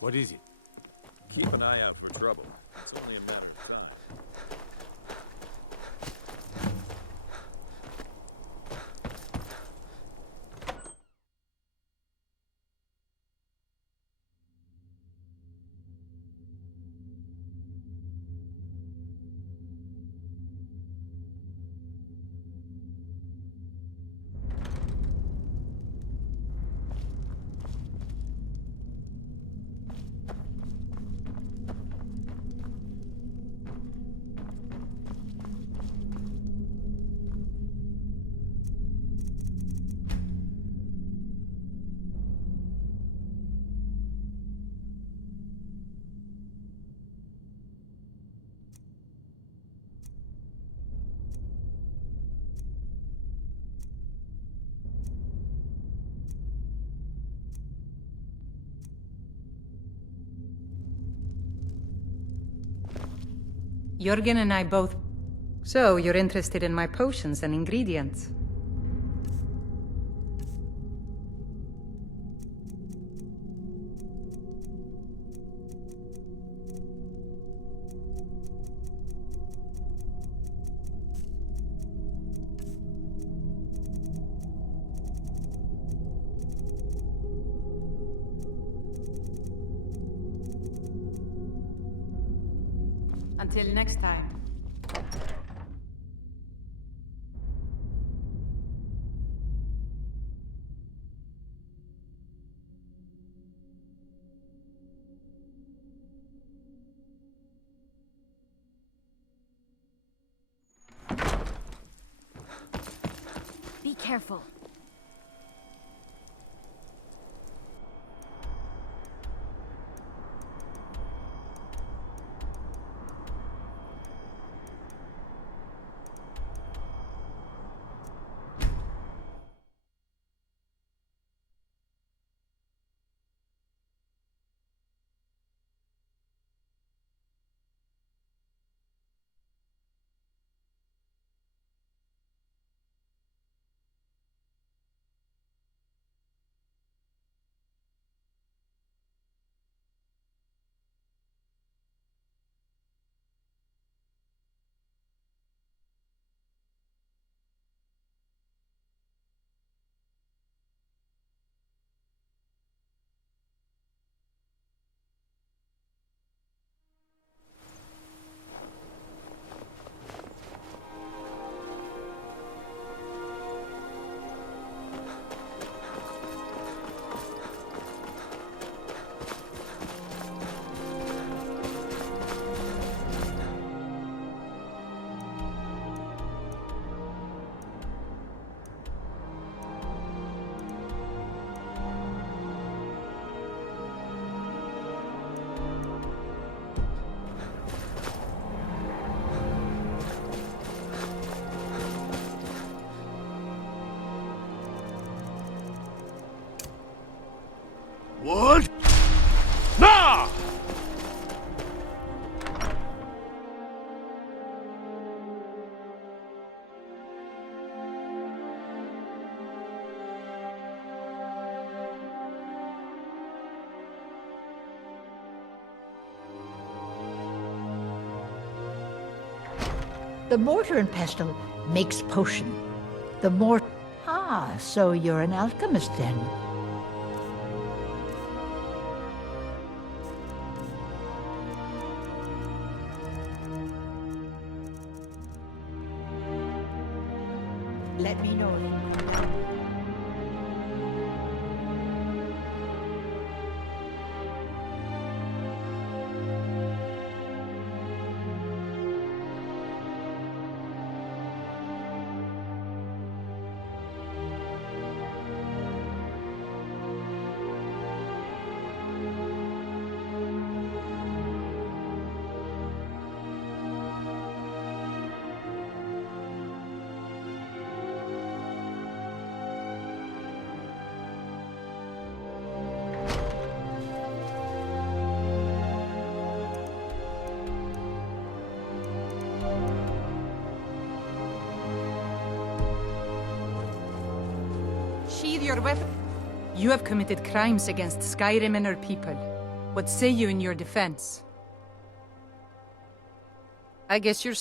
What is it? Keep an eye out for trouble. It's only a matter of time. Jürgen and I both... So, you're interested in my potions and ingredients? Until next time. Be careful. What? Nah! The mortar and pestle makes potion. The mort... Ah, so you're an alchemist then. Let me know if you... Sheathe your weapon. You have committed crimes against Skyrim and her people. What say you in your defense? I guess you're...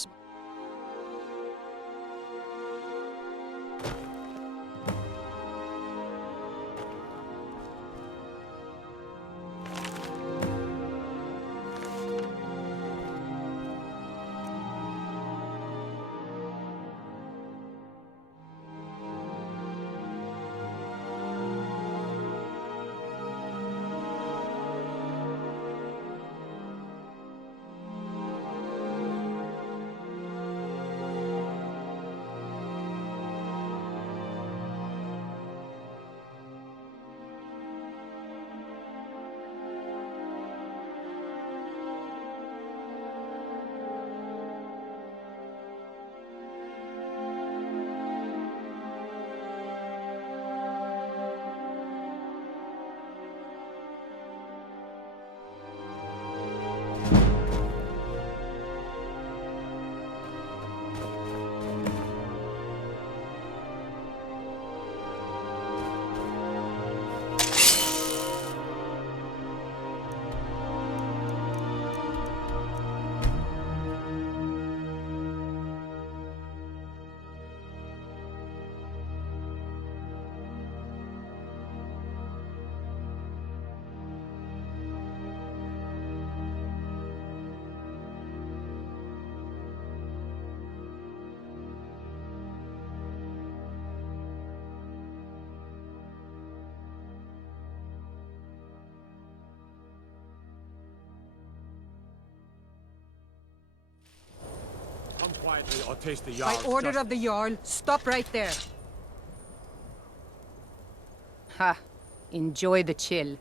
quietly or taste the By Jarl's order justice. of the Jarl, stop right there. Ha! Enjoy the chill.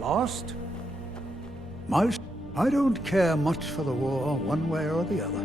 Lost? I don't care much for the war, one way or the other.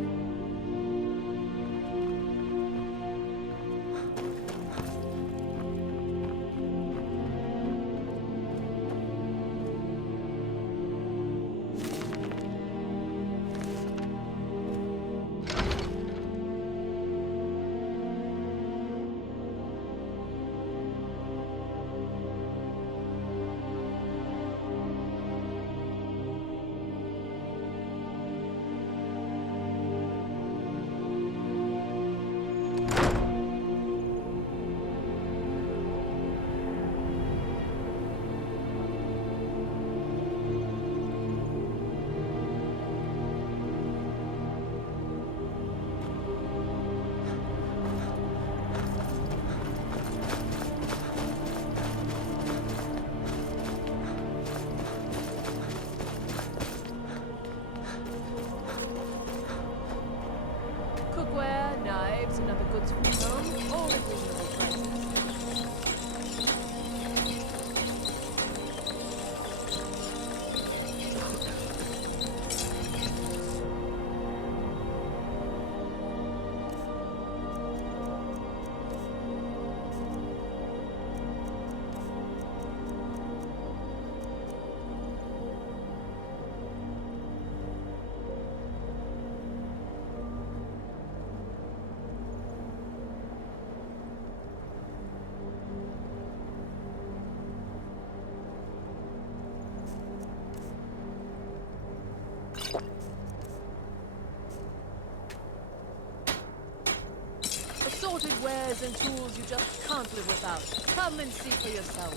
wares and tools you just can't live without. Come and see for yourself.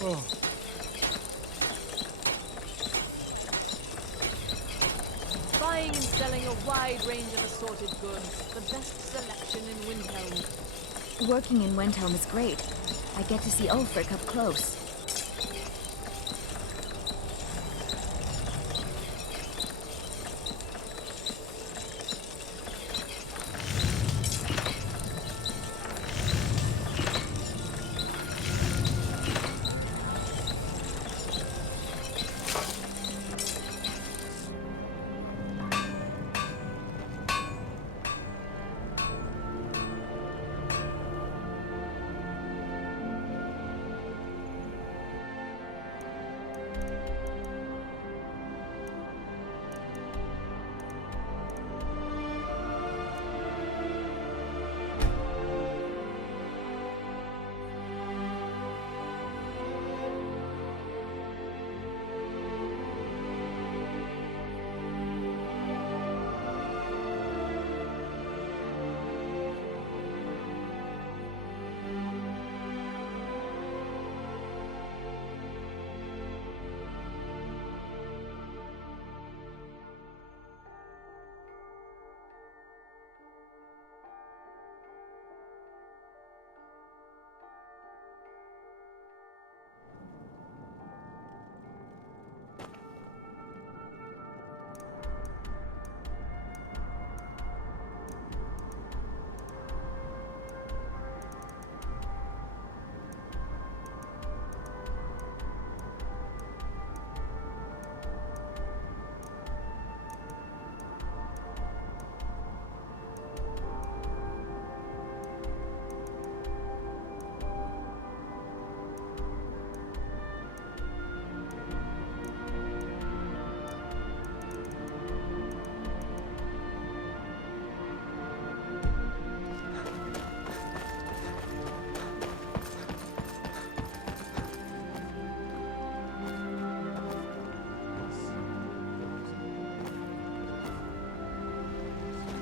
Oh. Buying and selling a wide range of assorted goods. The best selection in Windhelm. Working in Windhelm is great. I get to see Ulfric up close.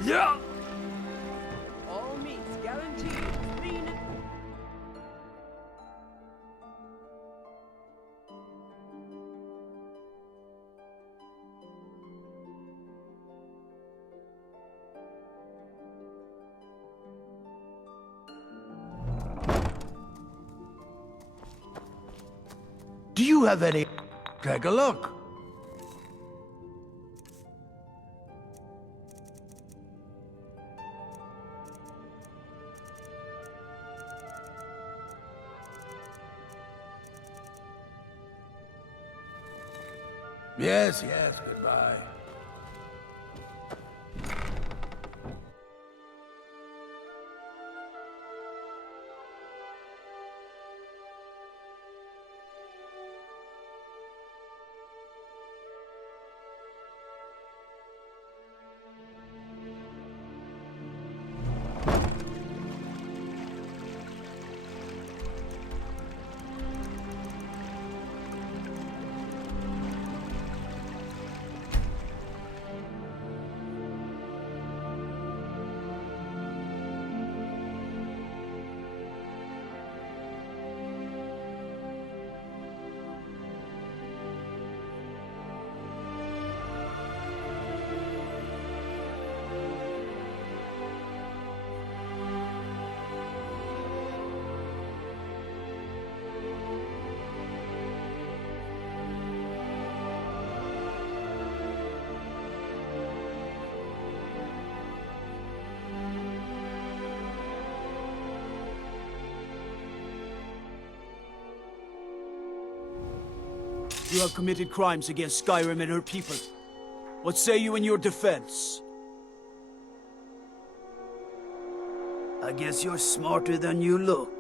Yeah! All meats guaranteed. Clean and... Do you have any... Take a look. Yes, yes, goodbye. You have committed crimes against Skyrim and her people. What say you in your defense? I guess you're smarter than you look.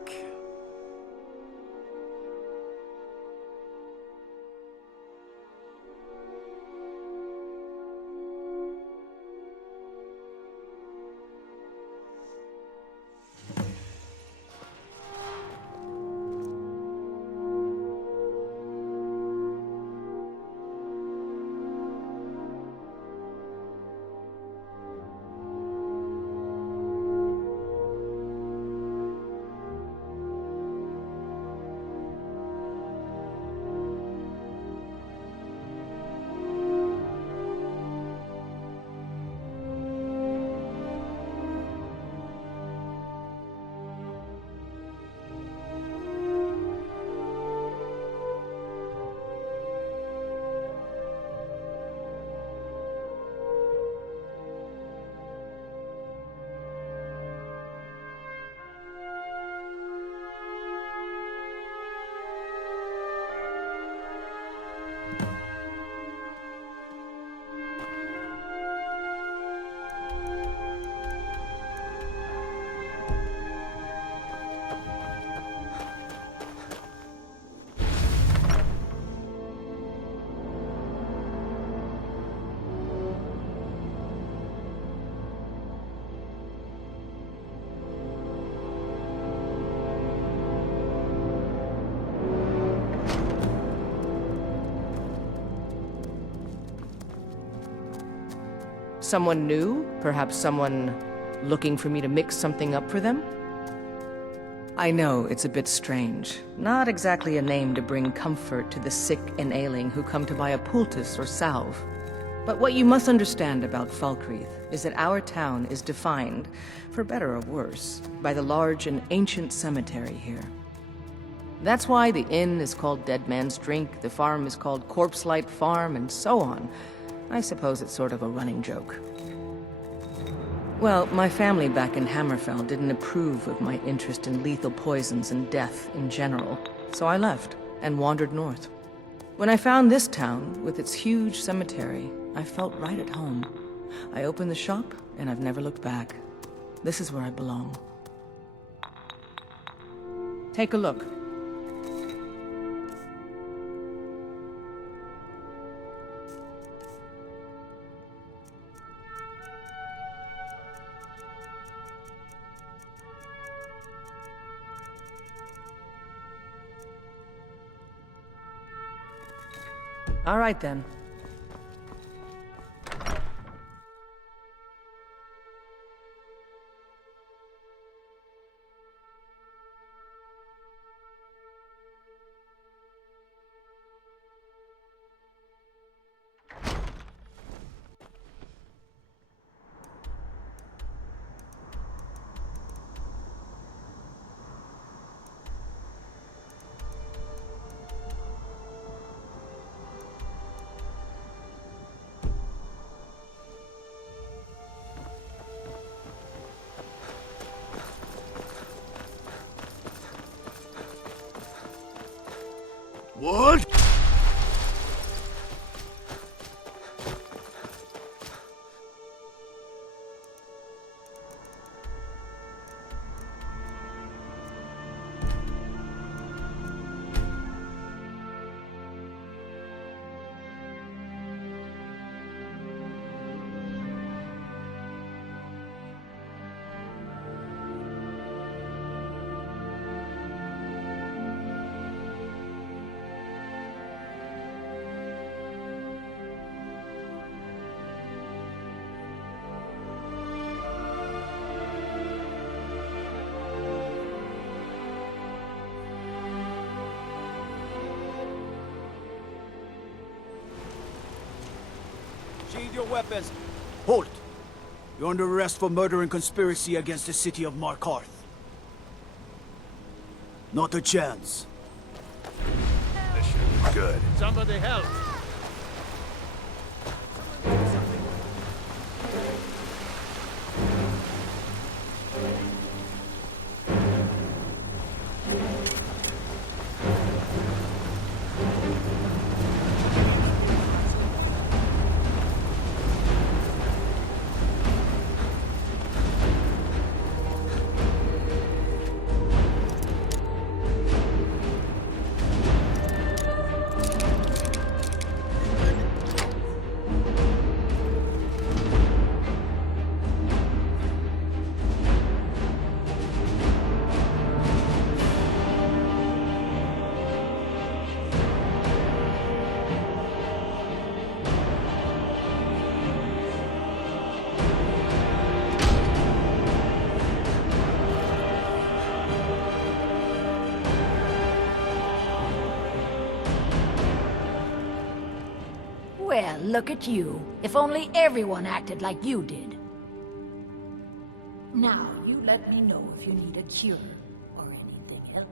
Someone new? Perhaps someone looking for me to mix something up for them? I know it's a bit strange. Not exactly a name to bring comfort to the sick and ailing who come to buy a poultice or salve. But what you must understand about Falkreath is that our town is defined, for better or worse, by the large and ancient cemetery here. That's why the inn is called Dead Man's Drink, the farm is called Corpse Light Farm, and so on. I suppose it's sort of a running joke. Well, my family back in Hammerfell didn't approve of my interest in lethal poisons and death in general, so I left and wandered north. When I found this town, with its huge cemetery, I felt right at home. I opened the shop, and I've never looked back. This is where I belong. Take a look. All right, then. What? Sheathe your weapons. Halt! You're under arrest for murder and conspiracy against the city of Markarth. Not a chance. This should be good. Somebody help! Well, look at you. If only everyone acted like you did. Now, you let me know if you need a cure or anything else.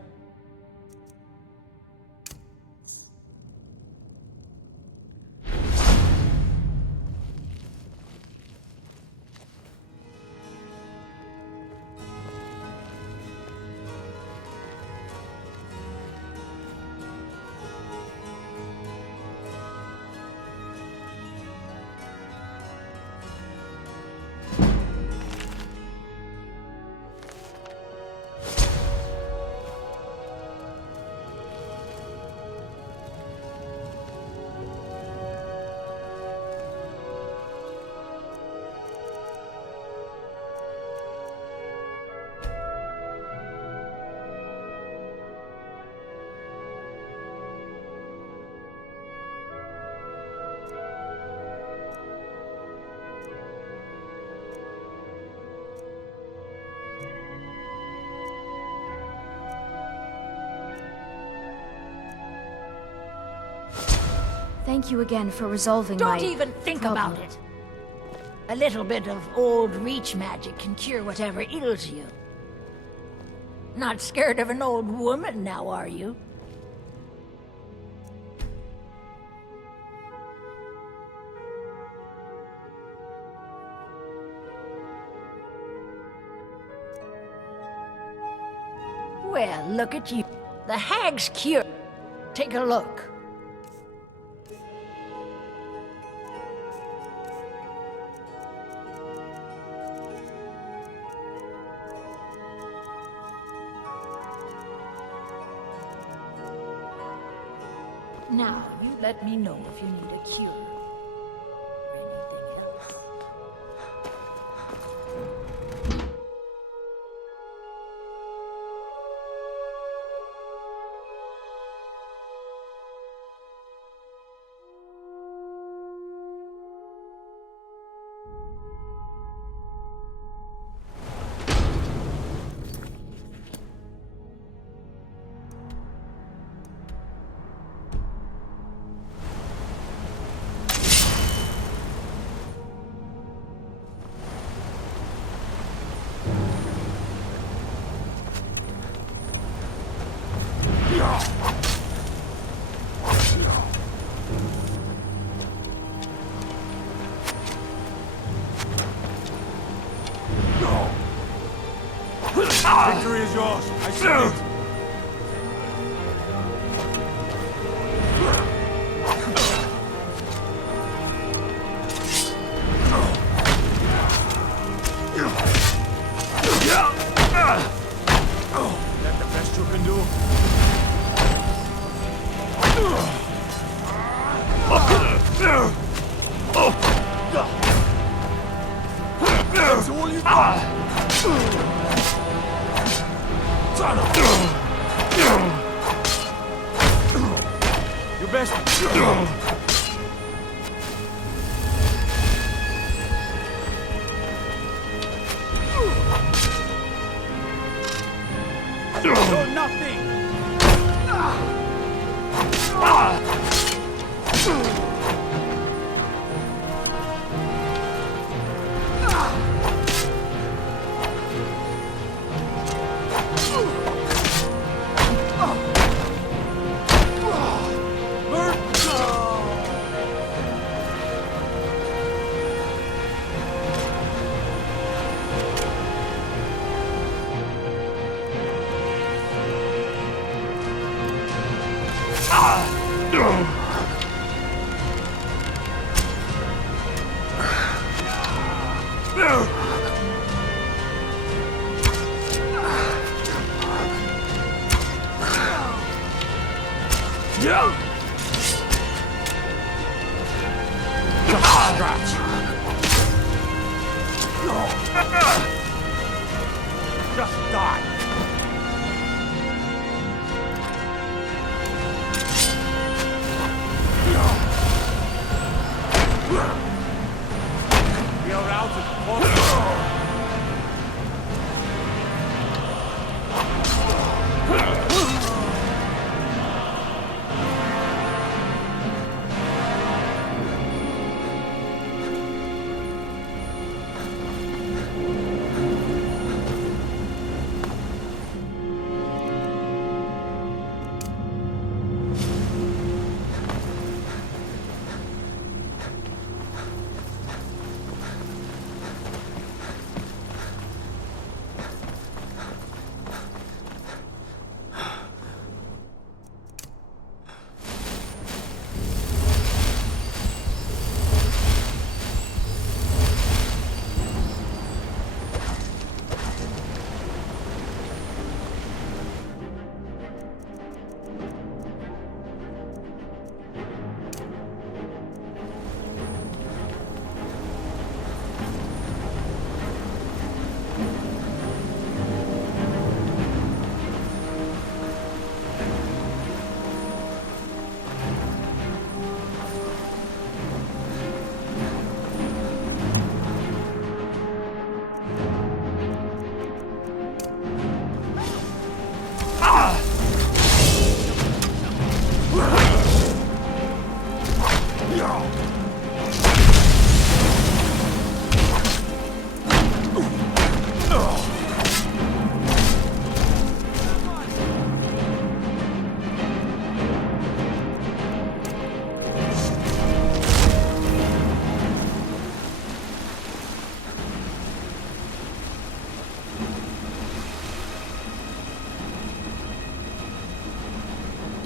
Thank you again for resolving Don't my even think problem. about it. A little bit of old reach magic can cure whatever ails you. Not scared of an old woman now, are you? Well, look at you. The hag's cured. Take a look. Now, you let me know if you need a cure. Or anything else. Victory is yours. I see it. That the best you can do? That's all you got. Son of You best. You're nothing. Just die. We are out of order.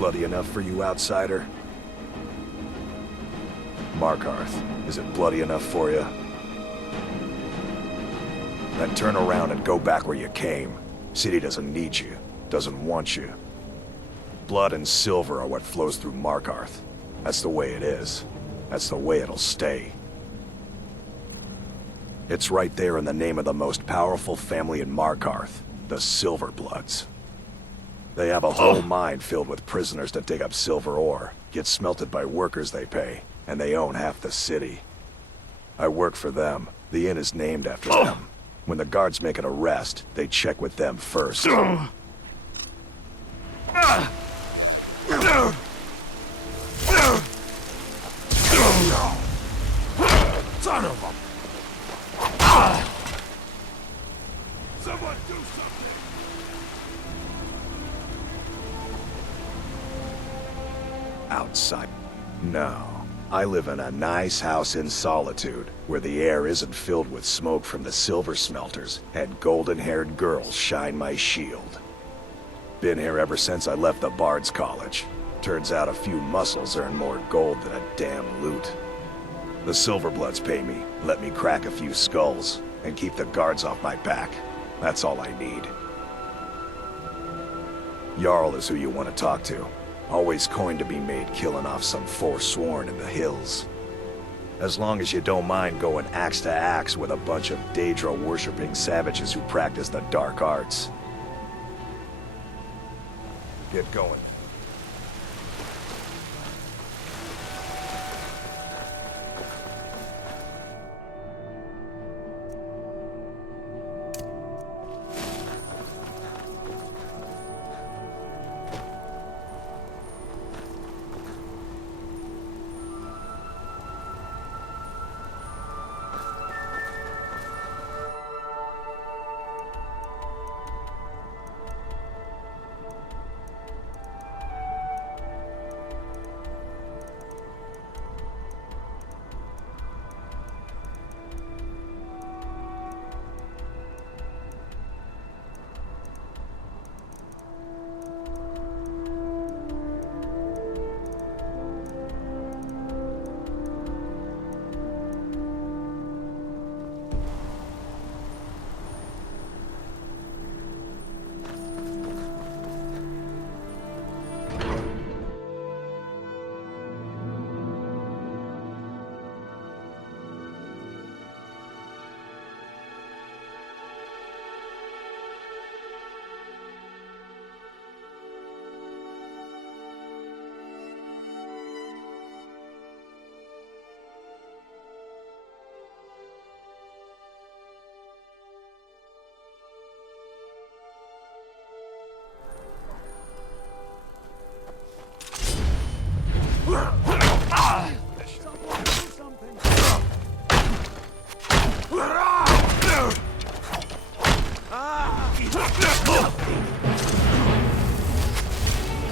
bloody enough for you, outsider? Markarth, is it bloody enough for you? Then turn around and go back where you came. City doesn't need you, doesn't want you. Blood and silver are what flows through Markarth. That's the way it is. That's the way it'll stay. It's right there in the name of the most powerful family in Markarth, the Silverbloods. They have a whole mine filled with prisoners that dig up silver ore, get smelted by workers they pay, and they own half the city. I work for them. The inn is named after them. When the guards make an arrest, they check with them first. Son of a... Someone do something! Outside? No. I live in a nice house in Solitude, where the air isn't filled with smoke from the silver smelters, and golden-haired girls shine my shield. Been here ever since I left the Bard's College. Turns out a few muscles earn more gold than a damn loot. The Silverbloods pay me, let me crack a few skulls, and keep the guards off my back. That's all I need. Jarl is who you want to talk to. Always coin to be made killing off some Forsworn in the hills. As long as you don't mind going axe to axe with a bunch of Daedra-worshipping savages who practice the dark arts. Get going.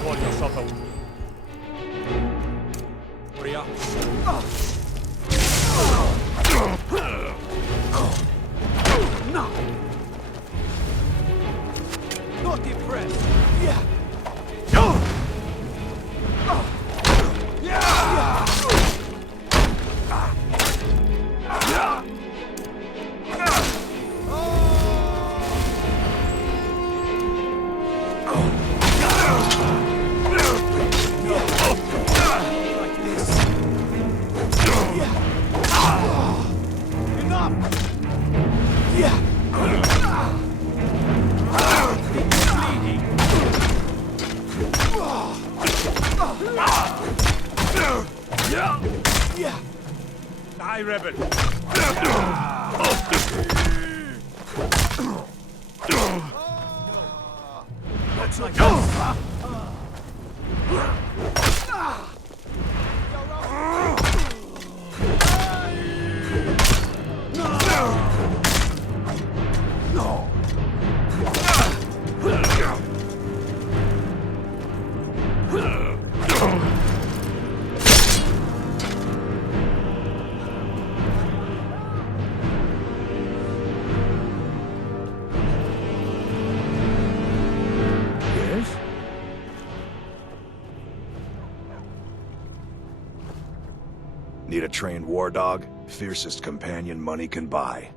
Hold yourself out. Hurry up. No! Not depressed! Yeah! Die, Rebel! That's like this! trained war dog, fiercest companion money can buy.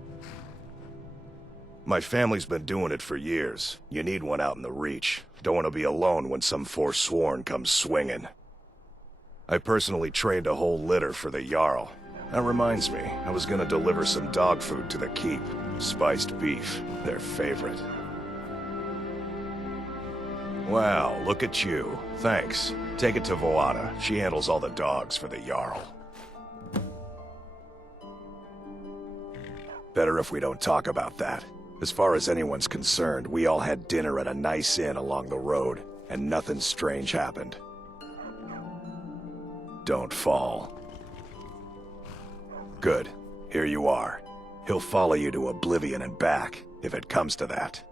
My family's been doing it for years. You need one out in the Reach. Don't want to be alone when some Forsworn comes swinging. I personally trained a whole litter for the Jarl. That reminds me, I was gonna deliver some dog food to the keep. Spiced beef, their favorite. Wow, look at you. Thanks. Take it to Voada. She handles all the dogs for the Jarl. Better if we don't talk about that. As far as anyone's concerned, we all had dinner at a nice inn along the road, and nothing strange happened. Don't fall. Good. Here you are. He'll follow you to oblivion and back, if it comes to that.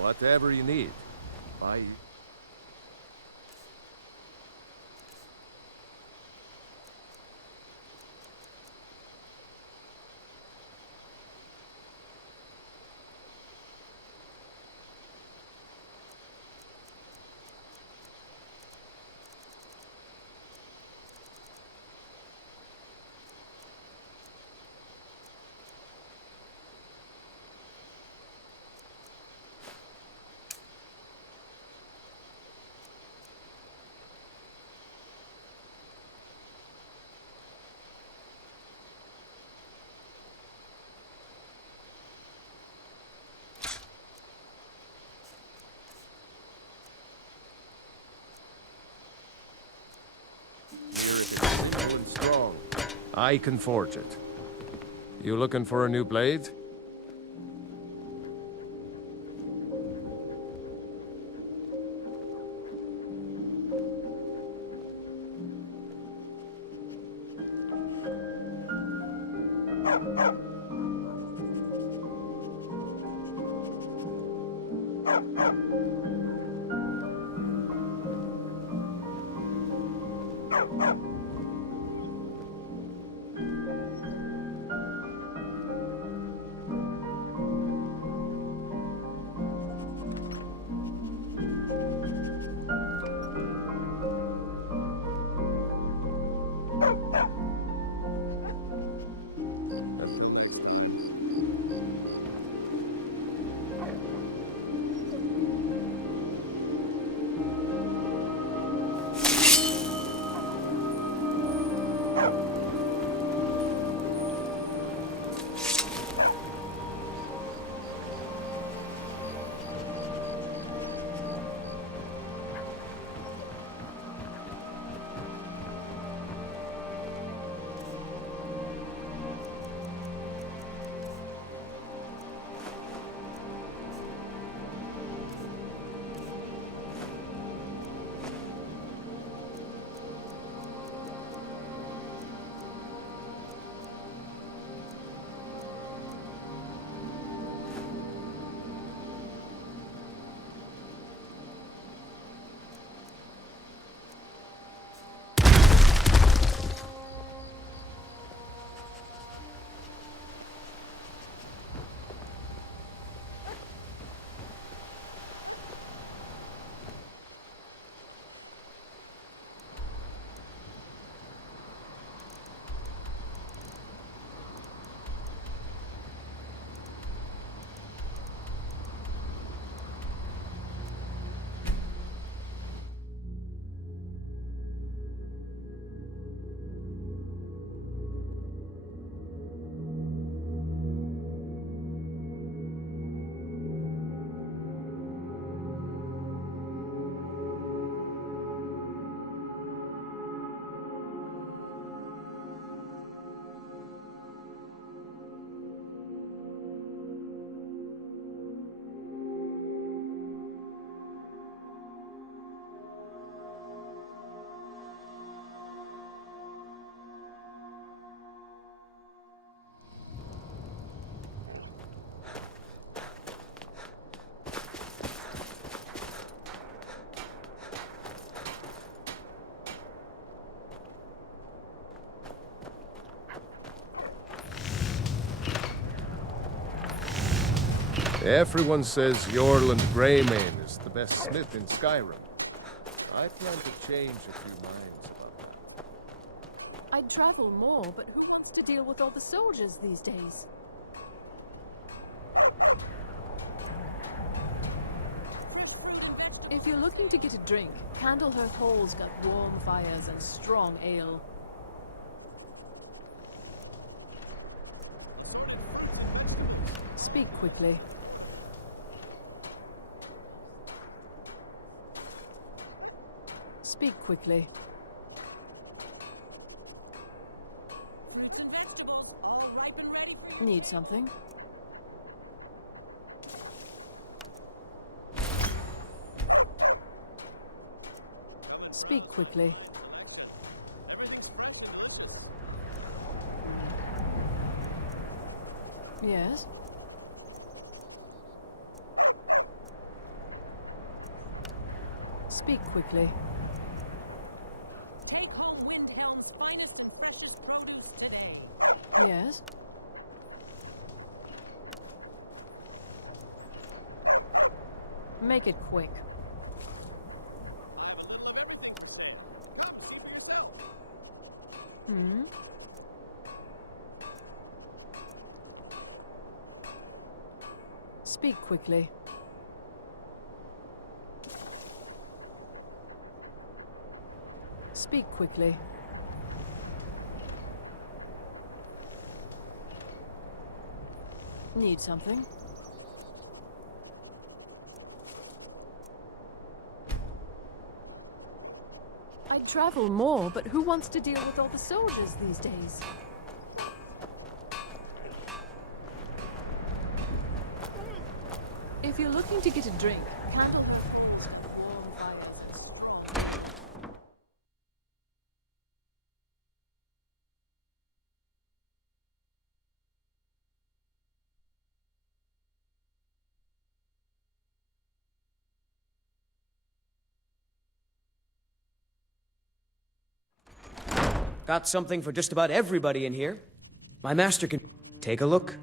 Whatever you need. Bye. Strong. I can forge it. You looking for a new blade? Everyone says Yorland Greymane is the best smith in Skyrim. I plan to change a few minds about it. I'd travel more, but who wants to deal with all the soldiers these days? If you're looking to get a drink, Candlehearth Hall's got warm fires and strong ale. Speak quickly. Speak quickly. Fruits and vegetables, all ripe and ready for... Need something? Speak quickly. Yes? Speak quickly. Take home Windhelm's finest and freshest produce today. Yes? Make it quick. Hmm? Speak quickly. Speak quickly. Need something? I'd travel more, but who wants to deal with all the soldiers these days? If you're looking to get a drink, candle... warm fires and strong. Got something for just about everybody in here. My master can take a look.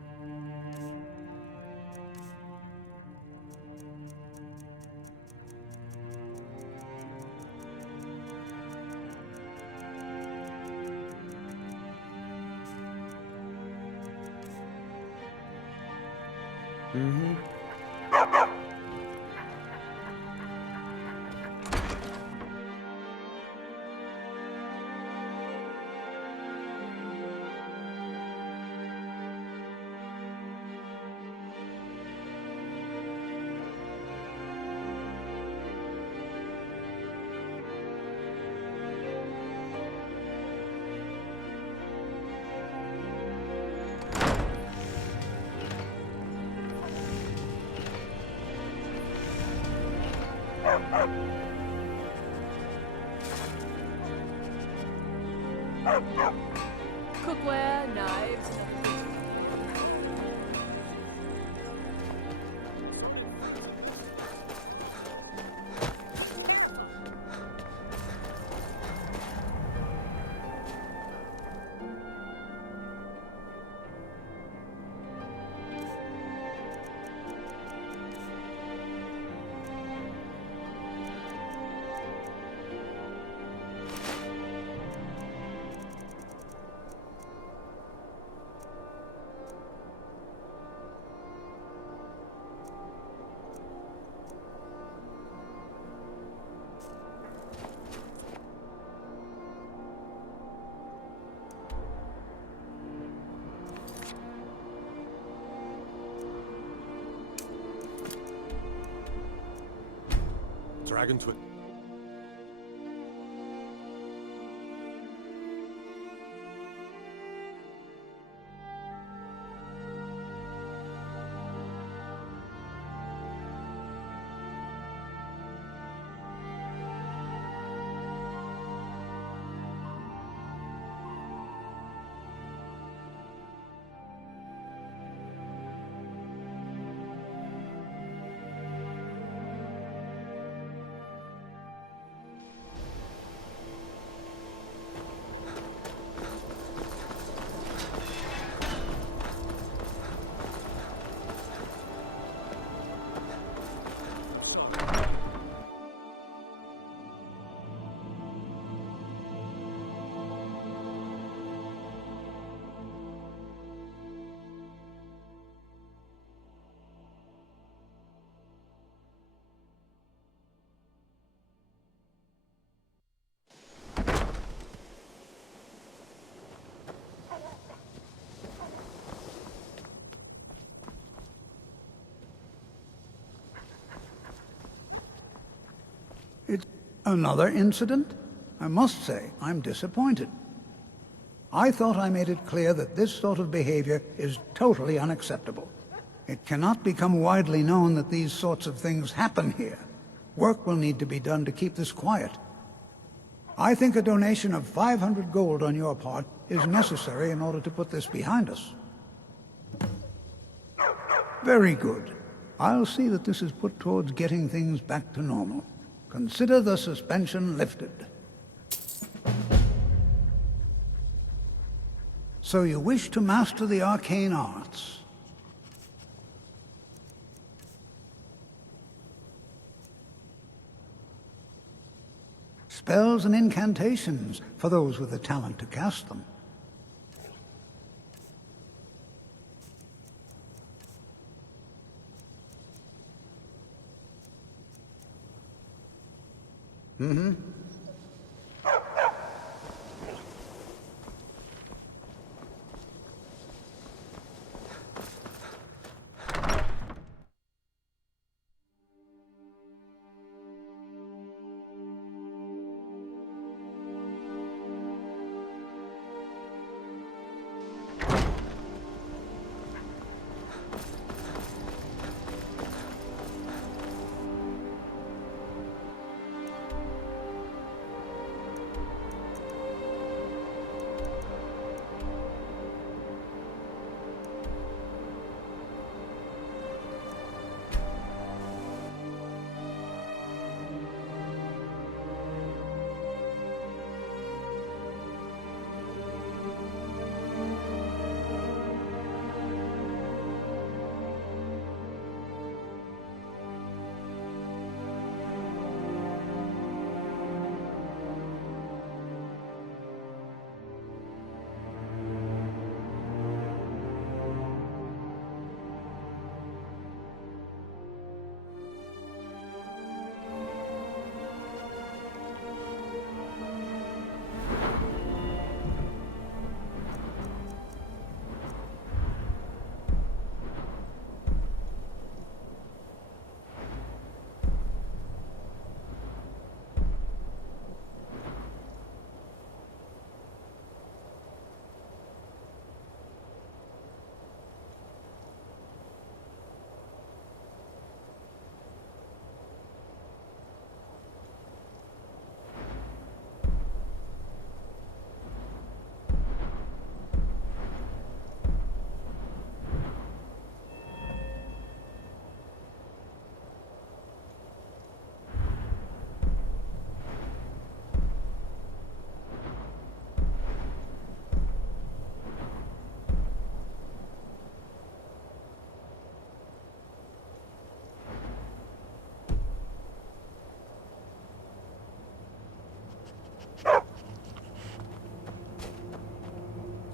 Mm-hmm. Cookware, knives... Dragon Twin. Another incident? I must say, I'm disappointed. I thought I made it clear that this sort of behavior is totally unacceptable. It cannot become widely known that these sorts of things happen here. Work will need to be done to keep this quiet. I think a donation of 500 gold on your part is necessary in order to put this behind us. Very good. I'll see that this is put towards getting things back to normal. Consider the suspension lifted. So you wish to master the arcane arts? Spells and incantations for those with the talent to cast them. Mm-hmm.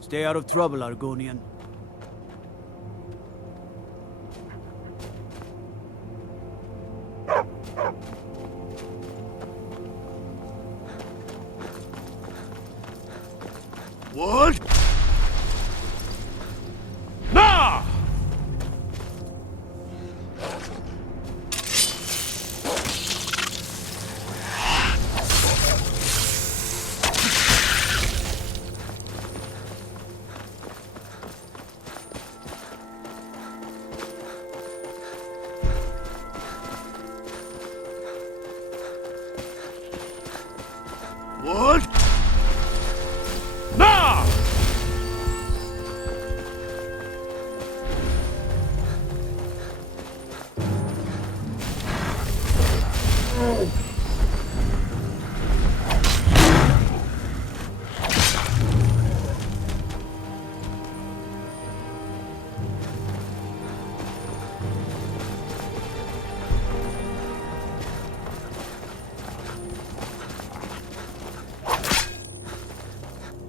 Stay out of trouble, Argonian. What? Nah! What? Nah!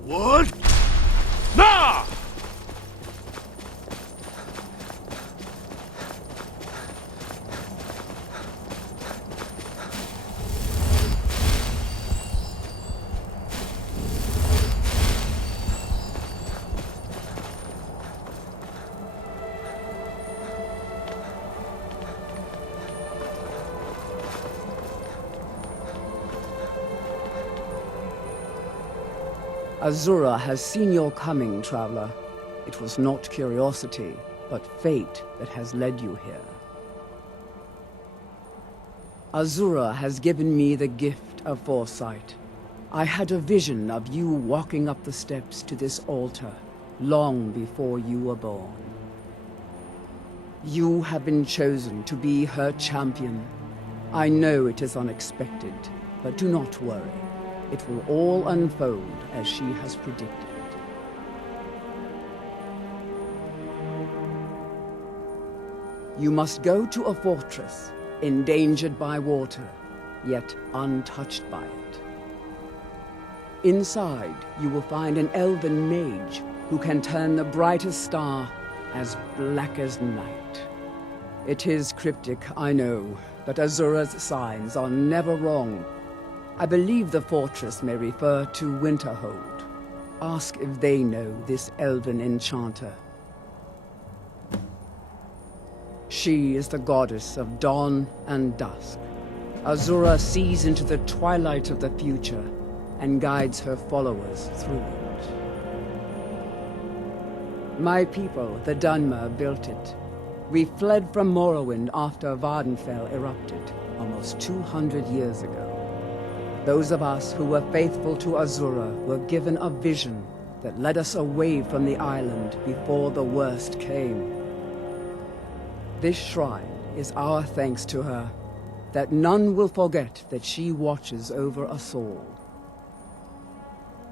What? Nah! Azura has seen your coming, traveler. It was not curiosity, but fate that has led you here. Azura has given me the gift of foresight. I had a vision of you walking up the steps to this altar, long before you were born. You have been chosen to be her champion. I know it is unexpected, but do not worry. It will all unfold as she has predicted. You must go to a fortress, endangered by water, yet untouched by it. Inside, you will find an elven mage who can turn the brightest star as black as night. It is cryptic, I know, but Azura's signs are never wrong. I believe the fortress may refer to Winterhold. Ask if they know this elven enchanter. She is the goddess of dawn and dusk. Azura sees into the twilight of the future and guides her followers through it. My people, the Dunmer, built it. We fled from Morrowind after Vardenfell erupted, almost 200 years ago. Those of us who were faithful to Azura were given a vision that led us away from the island before the worst came. This shrine is our thanks to her, that none will forget that she watches over us all.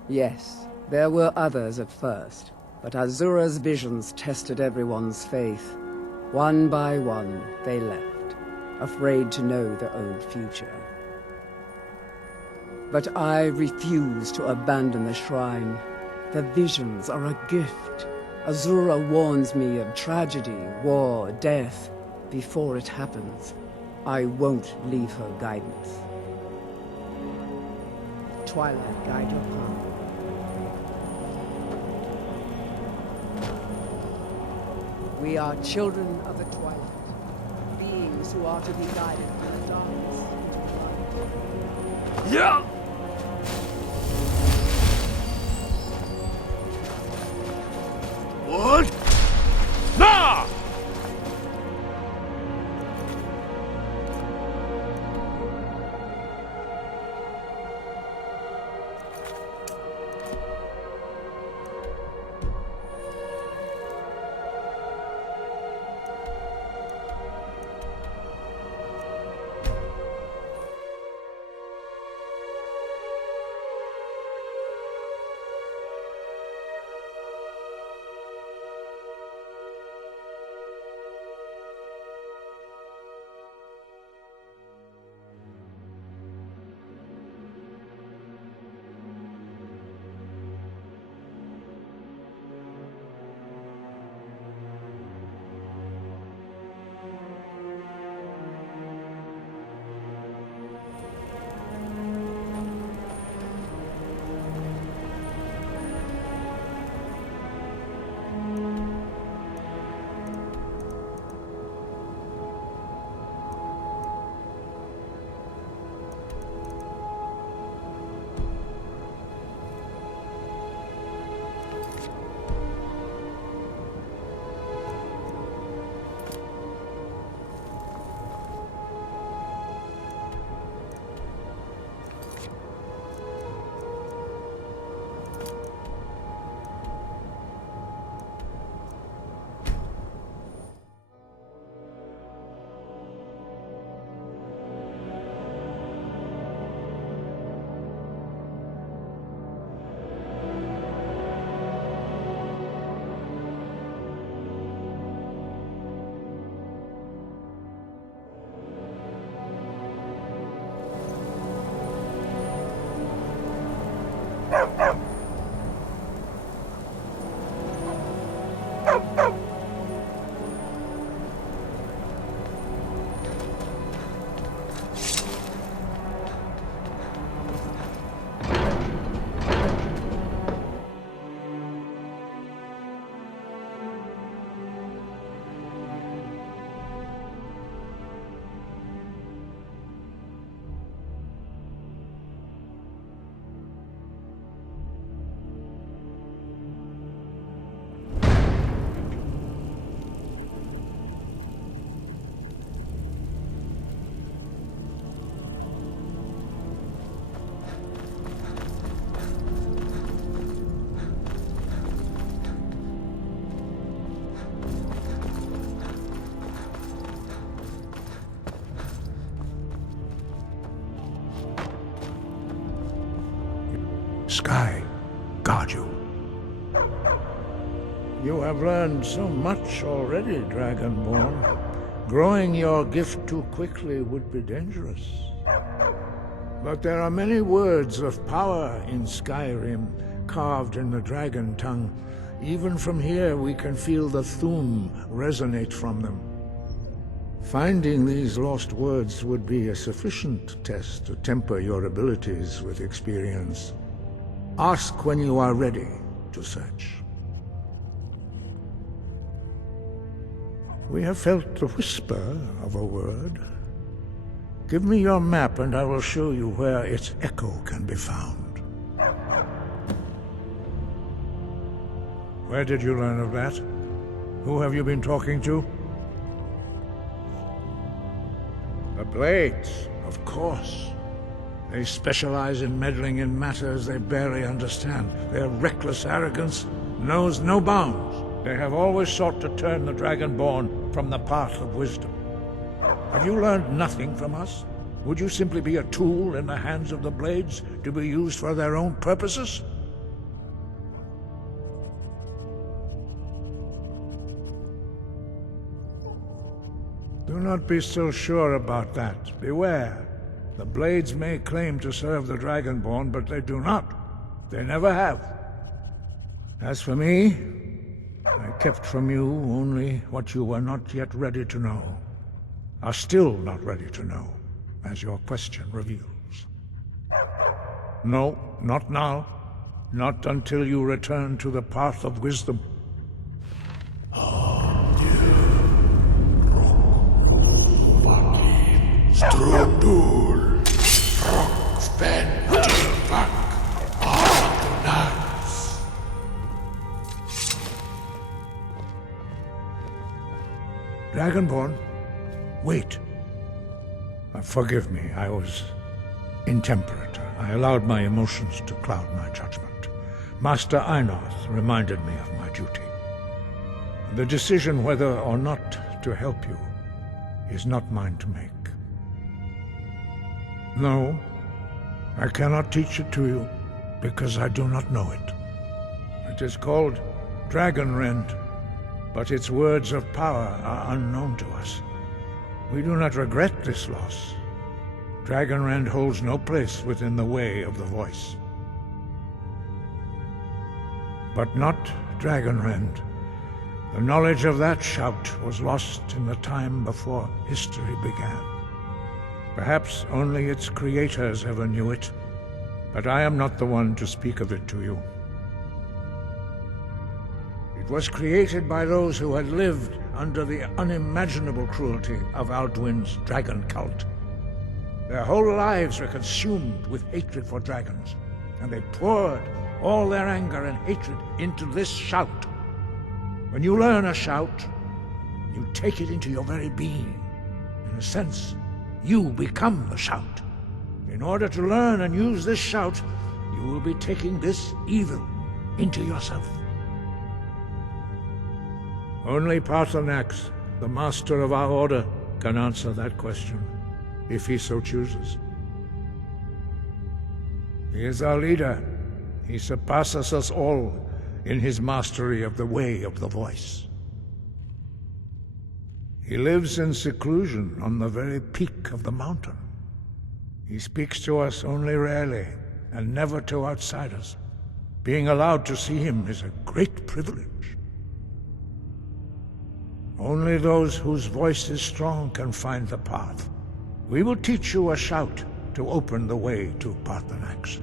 Yes, there were others at first, but Azura's visions tested everyone's faith. One by one, they left, afraid to know their own future. But I refuse to abandon the shrine. The visions are a gift. Azura warns me of tragedy, war, death. Before it happens, I won't leave her guidance. Twilight, guide your path. We are children of the Twilight, beings who are to be guided from the darkness into light. Yeah! What? Nah! sky guard you. You have learned so much already, Dragonborn. Growing your gift too quickly would be dangerous. But there are many words of power in Skyrim, carved in the dragon tongue. Even from here we can feel the Thu'um resonate from them. Finding these lost words would be a sufficient test to temper your abilities with experience. Ask when you are ready to search. We have felt the whisper of a word. Give me your map and I will show you where its echo can be found. Where did you learn of that? Who have you been talking to? The Blades, of course. They specialize in meddling in matters they barely understand. Their reckless arrogance knows no bounds. They have always sought to turn the Dragonborn from the path of wisdom. Have you learned nothing from us? Would you simply be a tool in the hands of the Blades to be used for their own purposes? Do not be so sure about that. Beware. The Blades may claim to serve the Dragonborn, but they do not. They never have. As for me, I kept from you only what you were not yet ready to know. Are still not ready to know, as your question reveals. No, not now. Not until you return to the path of wisdom. Strudul, Rockfen, Tilbak, Ardunas. Dragonborn, wait. Forgive me, I was intemperate. I allowed my emotions to cloud my judgment. Master Einarth reminded me of my duty. The decision whether or not to help you is not mine to make. No, I cannot teach it to you, because I do not know it. It is called Dragonrend, but its words of power are unknown to us. We do not regret this loss. Dragonrend holds no place within the way of the voice. But not Dragonrend. The knowledge of that shout was lost in the time before history began. Perhaps only its creators ever knew it, but I am not the one to speak of it to you. It was created by those who had lived under the unimaginable cruelty of Alduin's dragon cult. Their whole lives were consumed with hatred for dragons, and they poured all their anger and hatred into this shout. When you learn a shout, you take it into your very being. In a sense, you become the shout. In order to learn and use this shout, you will be taking this evil into yourself. Only Paarthurnax, the master of our order, can answer that question, if he so chooses. He is our leader. He surpasses us all in his mastery of the way of the voice. He lives in seclusion on the very peak of the mountain. He speaks to us only rarely, and never to outsiders. Being allowed to see him is a great privilege. Only those whose voice is strong can find the path. We will teach you a shout to open the way to Paarthurnax.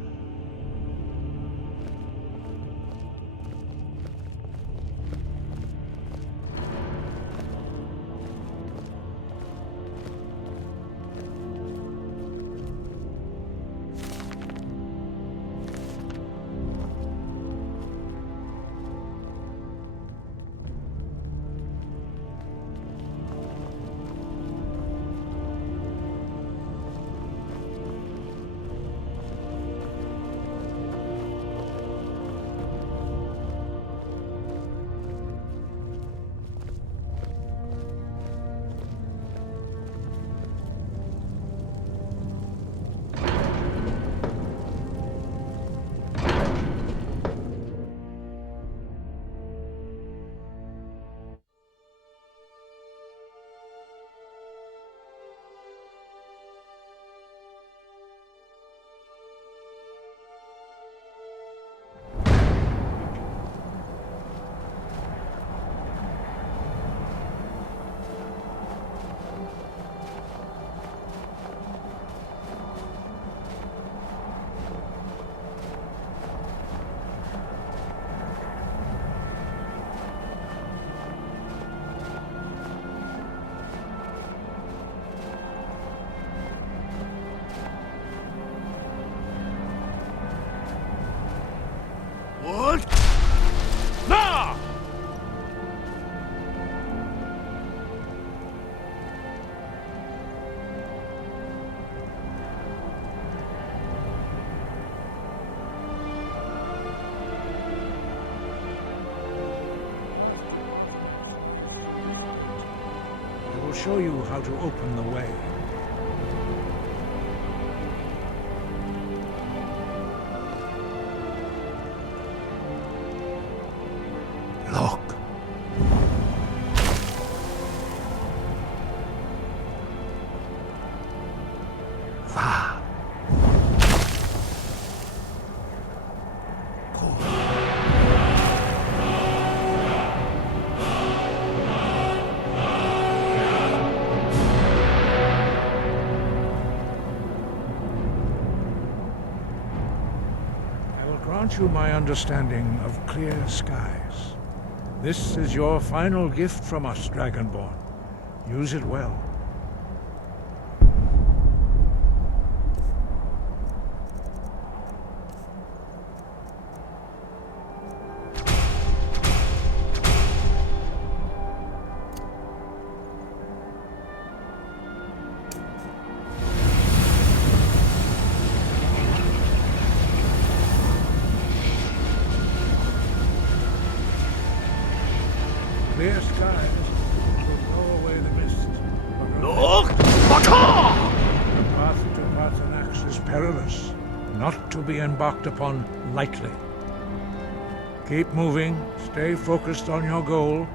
What? Now! I will show you how to open the way. Look. Va. I will grant you my understanding of clear skies. This is your final gift from us, Dragonborn. Use it well. Clear skies will blow away the mist. Look! The path to Parthenax is perilous, not to be embarked upon lightly. Keep moving, stay focused on your goal.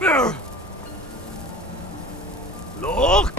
Look! Look!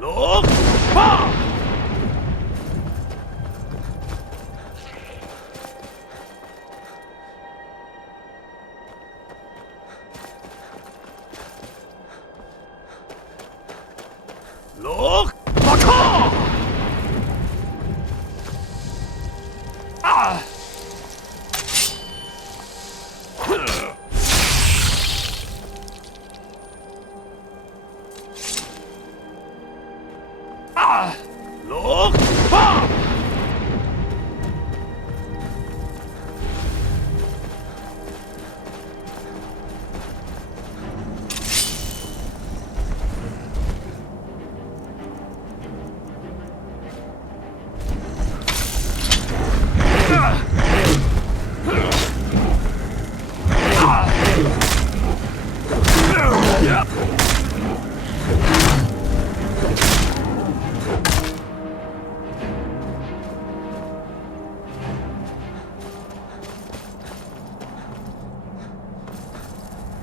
Look! Ha! Look! Ah! Ah! Look! Ha!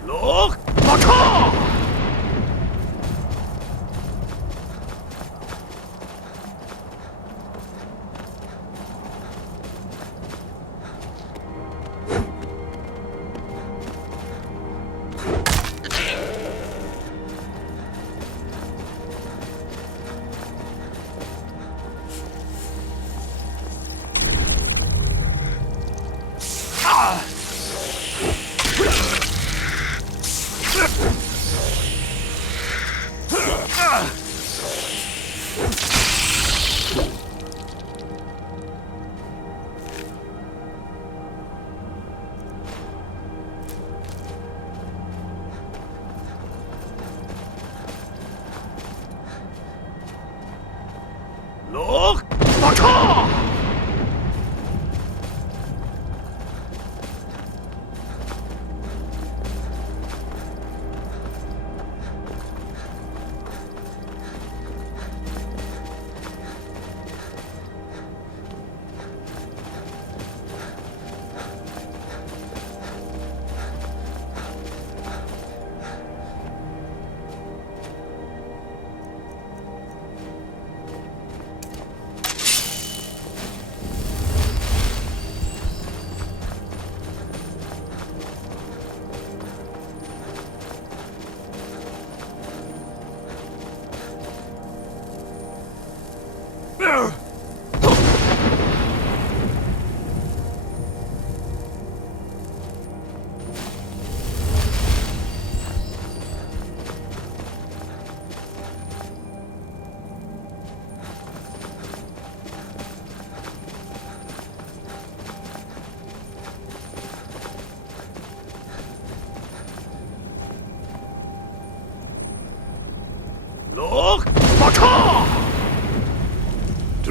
Look!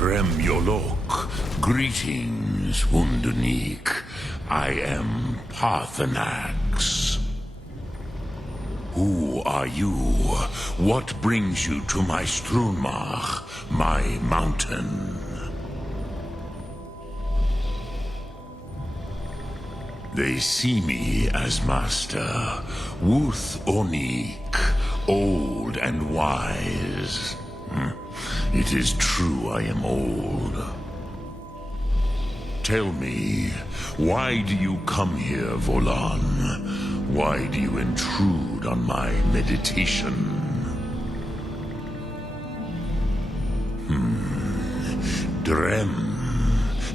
Drem Yolok, greetings, Wundernik. I am Parthenax. Who are you? What brings you to my Strunmach, my mountain? They see me as master, Wuth Onik, old and wise. It is true I am old. Tell me, why do you come here, Volan? Why do you intrude on my meditation? Drem,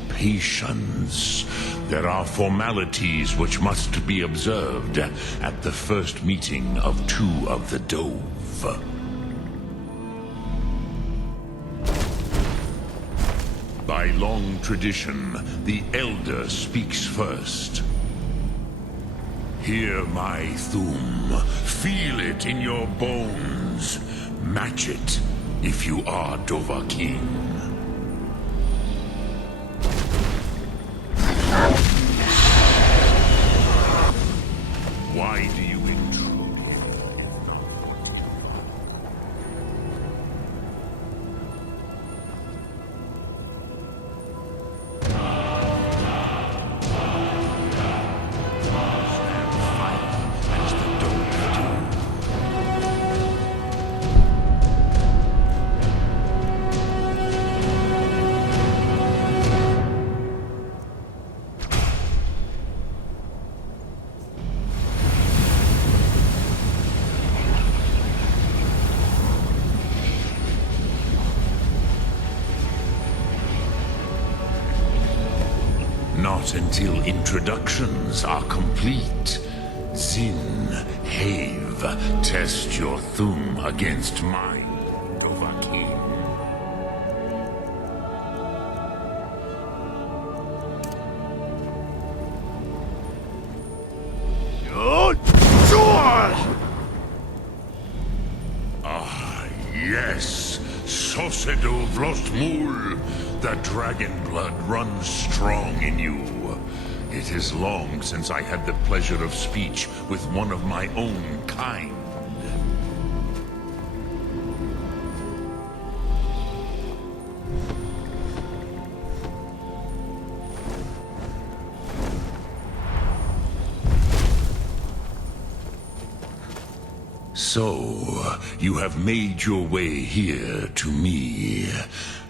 patience. There are formalities which must be observed at the first meeting of two of the Dove. By long tradition, the Elder speaks first. Hear my Thum. Feel it in your bones. Match it if you are Dovahkiin. Why do you intrude here if not for you? Stand fire as the Dove do. Not until introductions are complete. Zin, Have, test your Thum against mine, Dovahkiin. Ah, yes, Sosedo Vlostmul. The dragon blood runs strong in you. It is long since I had the pleasure of speech with one of my own kind. So, you have made your way here to me.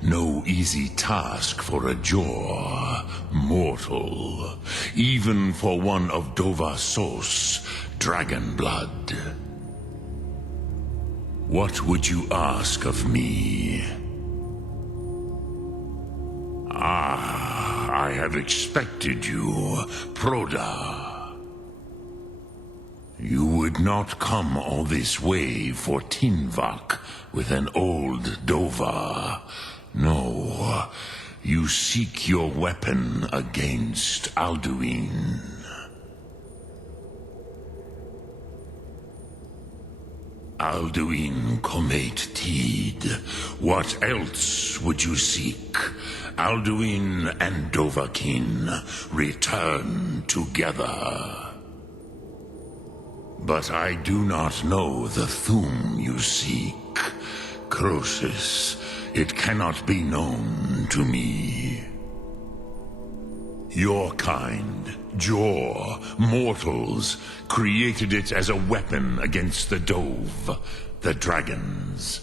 No easy task for a Jor, mortal. Even for one of Dovasos, dragon blood. What would you ask of me? Ah, I have expected you, Proda. You would not come all this way for Tinvak with an old Dova. No, you seek your weapon against Alduin. Alduin Comet Tid. What else would you seek? Alduin and Dovahkiin return together. But I do not know the Thum you seek. Croesus, it cannot be known to me. Your kind, Jor, mortals, created it as a weapon against the Dove, the dragons.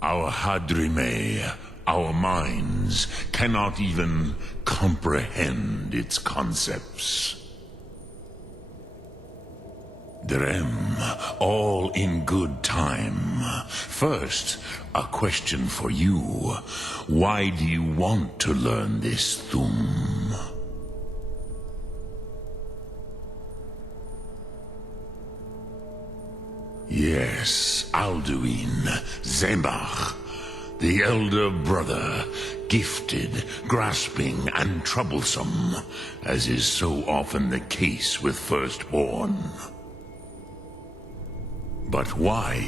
Our Hadrime, our minds, cannot even comprehend its concepts. Drem, all in good time. First, a question for you. Why do you want to learn this Thum? Yes, Alduin, Zembach, the elder brother, gifted, grasping, and troublesome, as is so often the case with firstborn. But why?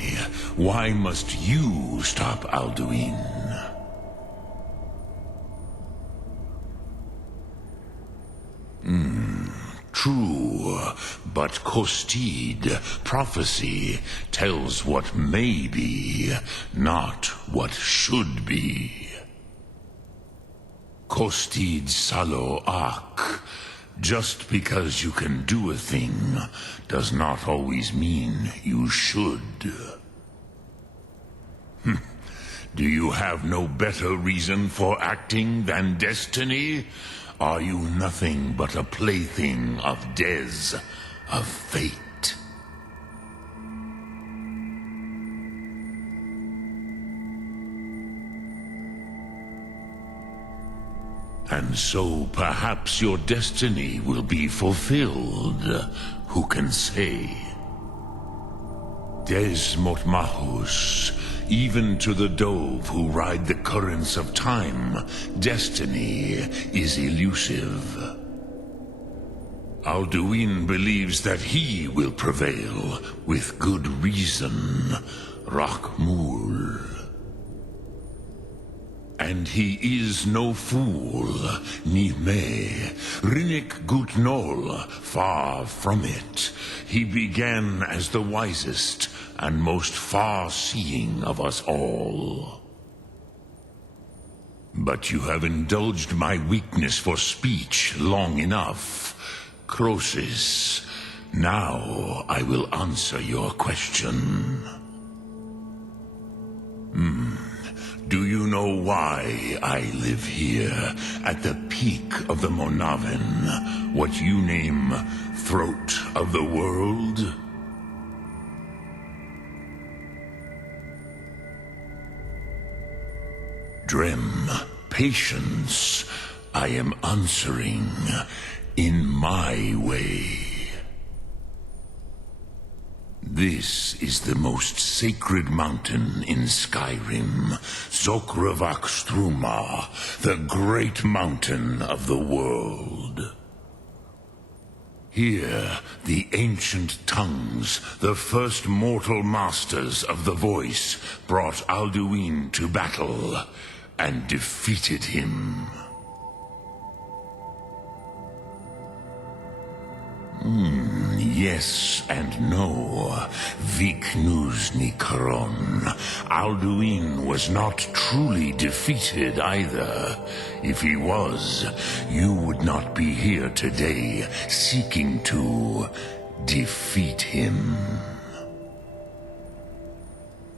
Why must you stop Alduin? True, but Kostid, prophecy, tells what may be, not what should be. Kostid Salo Ak. Just because you can do a thing does not always mean you should. Do you have no better reason for acting than destiny? Are you nothing but a plaything of Des, of fate? And so perhaps your destiny will be fulfilled. Who can say? Des Motmahus, even to the dove who ride the currents of time, destiny is elusive. Alduin believes that he will prevail, with good reason. Rakmul. And he is no fool, Nime, Rinnik Gutnol, far from it. He began as the wisest and most far-seeing of us all. But you have indulged my weakness for speech long enough. Croesus, now I will answer your question. Do you know why I live here, at the peak of the Monavin, what you name throat of the world? Drem, patience, I am answering in my way. This is the most sacred mountain in Skyrim, XBOX360, the great mountain of the world. Here, the ancient tongues, the first mortal masters of the voice, brought Alduin to battle and defeated him. Yes and no. Viknuzny Karon. Alduin was not truly defeated either. If he was, you would not be here today seeking to defeat him.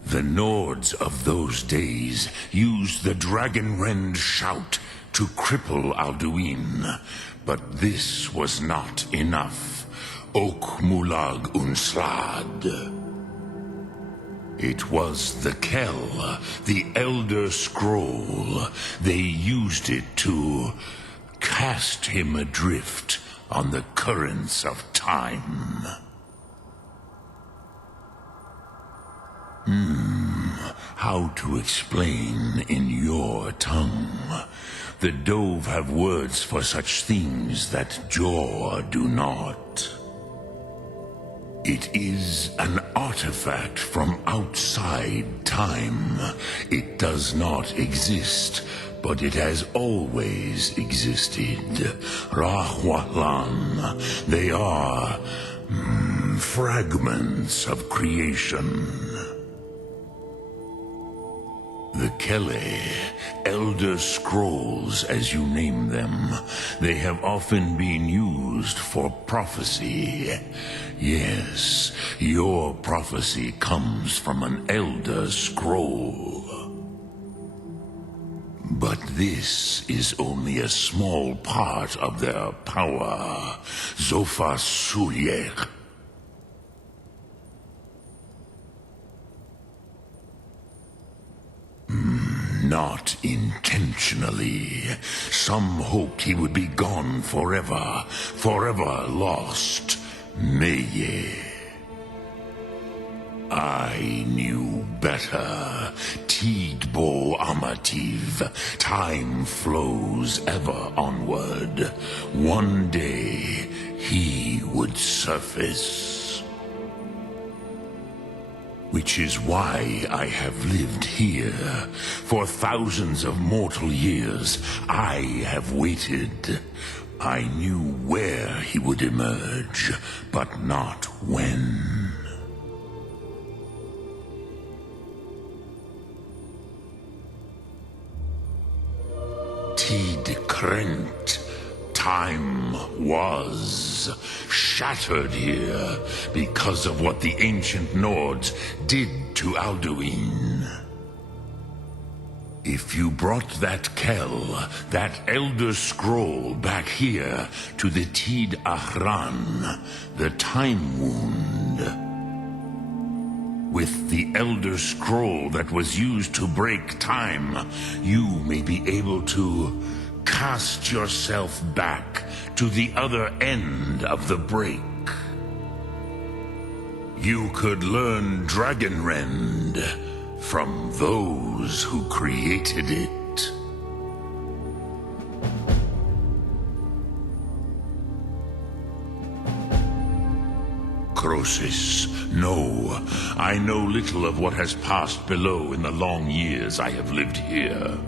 The Nords of those days used the Dragonrend shout to cripple Alduin, but this was not enough. Ok Mulag Unslad. It was the Kell, the Elder Scroll. They used it to cast him adrift on the currents of time. How to explain in your tongue? The Dove have words for such things that Jor do not. It is an artifact from outside time. It does not exist, but it has always existed. Rahwalan. They are fragments of creation. The Kele, Elder Scrolls as you name them, they have often been used for prophecy. Yes, your prophecy comes from an Elder Scroll. But this is only a small part of their power. Zofa Suyek. Not intentionally. Some hoped he would be gone forever, forever lost. Meye. I knew better. Tidbo Amativ. Time flows ever onward. One day, he would surface. Which is why I have lived here. For thousands of mortal years, I have waited. I knew where he would emerge, but not when. Tid Krent. Time was shattered here because of what the ancient Nords did to Alduin. If you brought that Kell, that Elder Scroll back here to the Tid Ahran, the Time Wound, with the Elder Scroll that was used to break time, you may be able to cast yourself back to the other end of the break. You could learn Dragonrend from those who created it. Croesus, no. I know little of what has passed below in the long years I have lived here.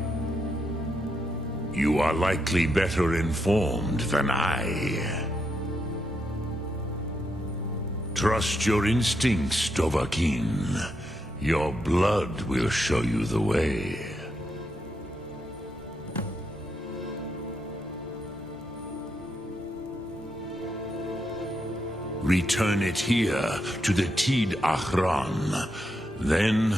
You are likely better informed than I. Trust your instincts, Dovahkiin. Your blood will show you the way. Return it here to the Tid Ahran. Then,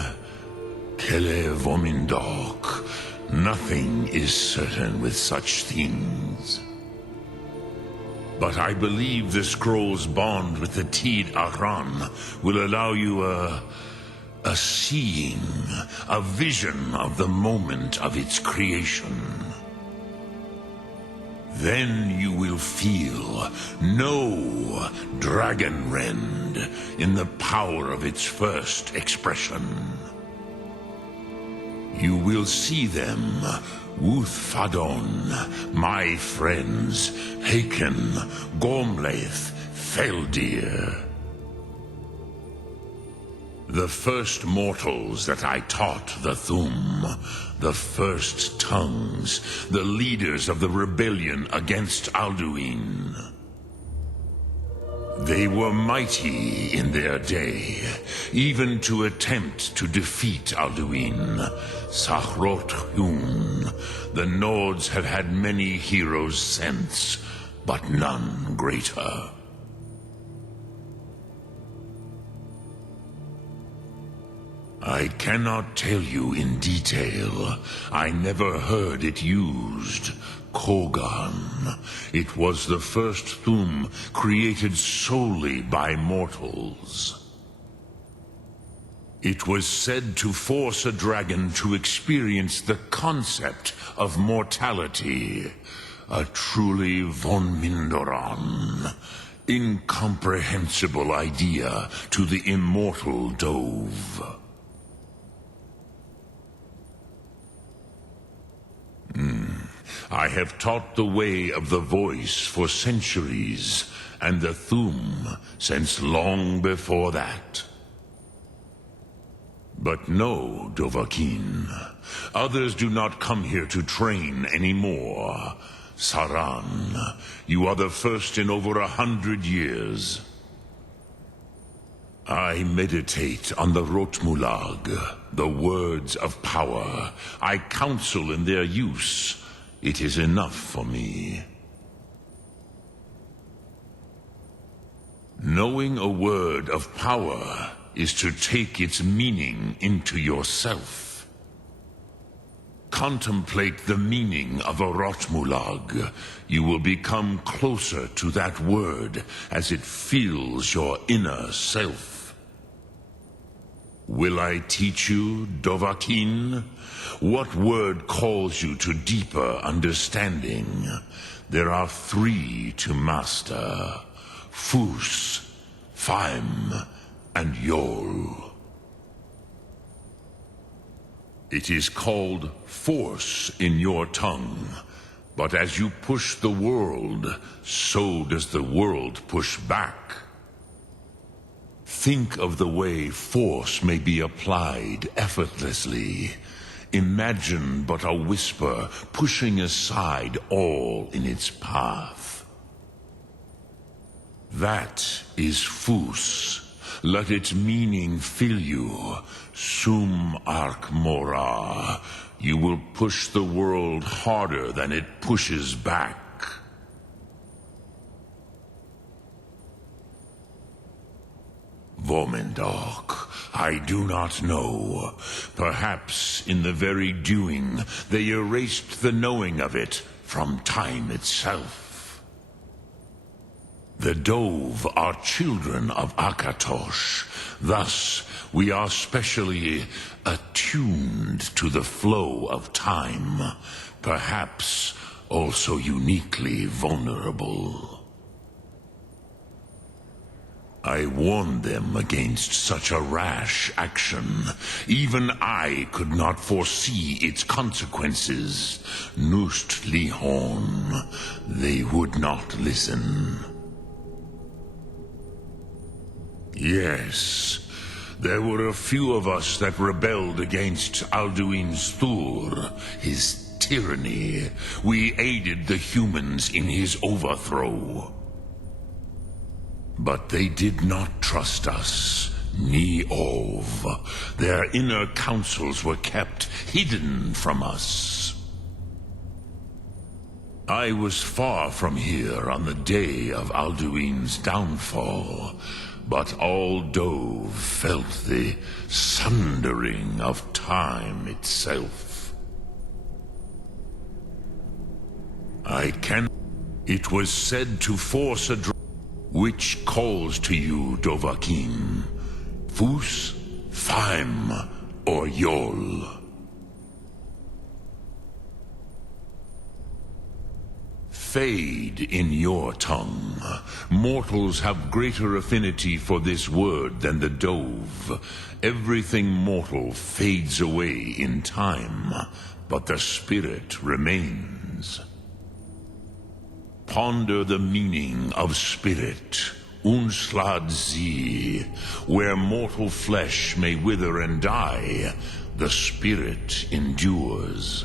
Kele Vomindok. Nothing is certain with such things. But I believe the scroll's bond with the Tid Ahran will allow you a seeing, a vision of the moment of its creation. Then you will feel, know Dragonrend in the power of its first expression. You will see them, Wuthfadon, my friends, Haken, Gormlaith, Feldir. The first mortals that I taught the Thum, the first tongues, the leaders of the rebellion against Alduin. They were mighty in their day, even to attempt to defeat Alduin. Sahrot Hun, the Nords have had many heroes since, but none greater. I cannot tell you in detail. I never heard it used. Kogan. It was the first Thum created solely by mortals. It was said to force a dragon to experience the concept of mortality. A truly von Mindoran. Incomprehensible idea to the immortal Dove. I have taught the way of the voice for centuries, and the Thum since long before that. But no, Dovahkiin. Others do not come here to train anymore. Saran, you are the first in over 100 years. I meditate on the Rotmulag, the words of power. I counsel in their use. It is enough for me. Knowing a word of power is to take its meaning into yourself. Contemplate the meaning of a Rotmulag. You will become closer to that word as it fills your inner self. Will I teach you, Dovahkiin? What word calls you to deeper understanding? There are 3 to master. Fus, Faim, and Yol. It is called force in your tongue. But as you push the world, so does the world push back. Think of the way force may be applied effortlessly. Imagine but a whisper, pushing aside all in its path. That is Fus. Let its meaning fill you. Sum arc mora. You will push the world harder than it pushes back. Vomendok, I do not know. Perhaps in the very doing, they erased the knowing of it from time itself. The Dove are children of Akatosh. Thus, we are specially attuned to the flow of time. Perhaps also uniquely vulnerable. I warned them against such a rash action. Even I could not foresee its consequences. Nust Lihon, they would not listen. Yes, there were a few of us that rebelled against Alduin's Thur, his tyranny. We aided the humans in his overthrow. But they did not trust us, ni Ov. Their inner counsels were kept hidden from us. I was far from here on the day of Alduin's downfall, but all Dove felt the sundering of time itself. It was said to force a which calls to you, Dovahkiin? Fus, Faim, or Yol? Fade in your tongue. Mortals have greater affinity for this word than the Dove. Everything mortal fades away in time, but the spirit remains. Ponder the meaning of spirit, Unslad Zi. Where mortal flesh may wither and die, the spirit endures.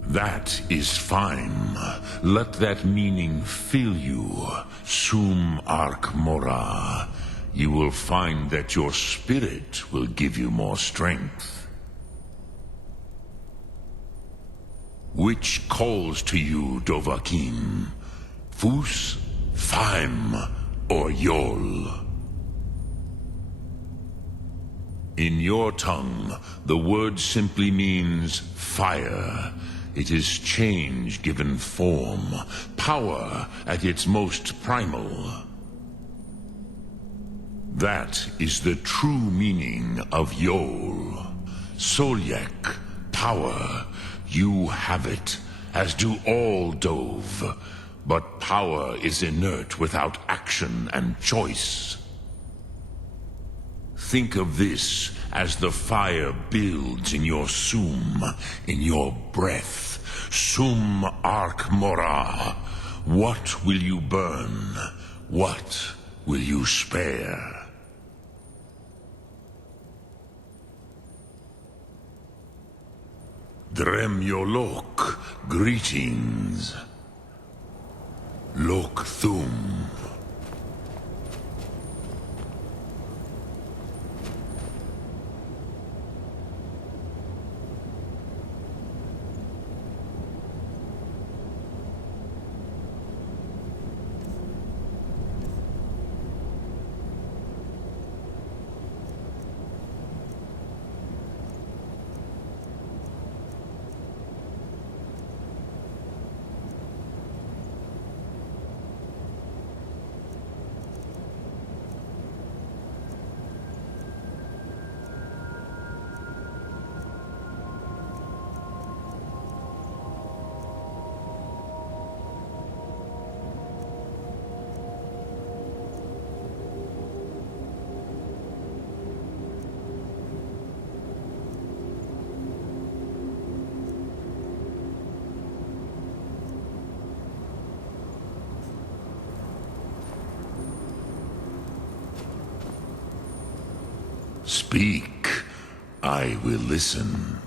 That is fine. Let that meaning fill you, Sum arc mora. You will find that your spirit will give you more strength. Which calls to you, Dovahkiin? Fus, Faim, or Yol? In your tongue, the word simply means fire. It is change given form, power at its most primal. That is the true meaning of Yol. Solyek, power. You have it, as do all Dove. But power is inert without action and choice. Think of this as the fire builds in your sum, in your breath. Sum arc mora. What will you burn? What will you spare? Dremyolok, greetings. Lok Thum. Speak. I will listen.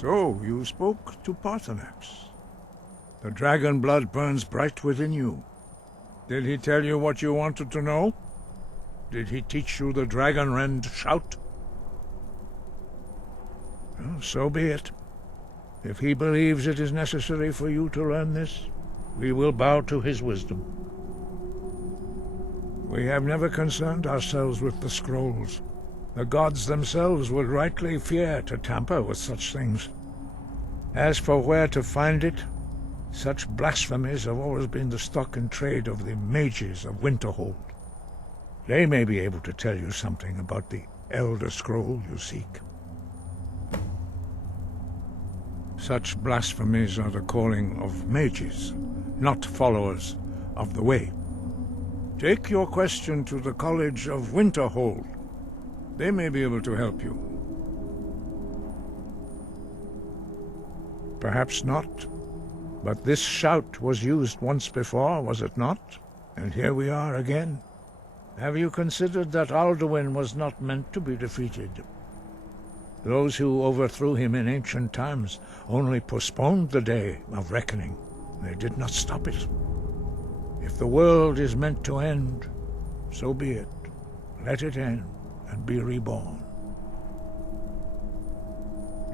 So, you spoke to Parthenax. The dragon blood burns bright within you. Did he tell you what you wanted to know? Did he teach you the dragon rend shout? Well, so be it. If he believes it is necessary for you to learn this, we will bow to his wisdom. We have never concerned ourselves with the scrolls. The gods themselves would rightly fear to tamper with such things. As for where to find it, such blasphemies have always been the stock and trade of the mages of Winterhold. They may be able to tell you something about the Elder Scroll you seek. Such blasphemies are the calling of mages, not followers of the Way. Take your question to the College of Winterhold. They may be able to help you. Perhaps not. But this shout was used once before, was it not? And here we are again. Have you considered that Alduin was not meant to be defeated? Those who overthrew him in ancient times only postponed the day of reckoning. They did not stop it. If the world is meant to end, so be it. Let it end and be reborn.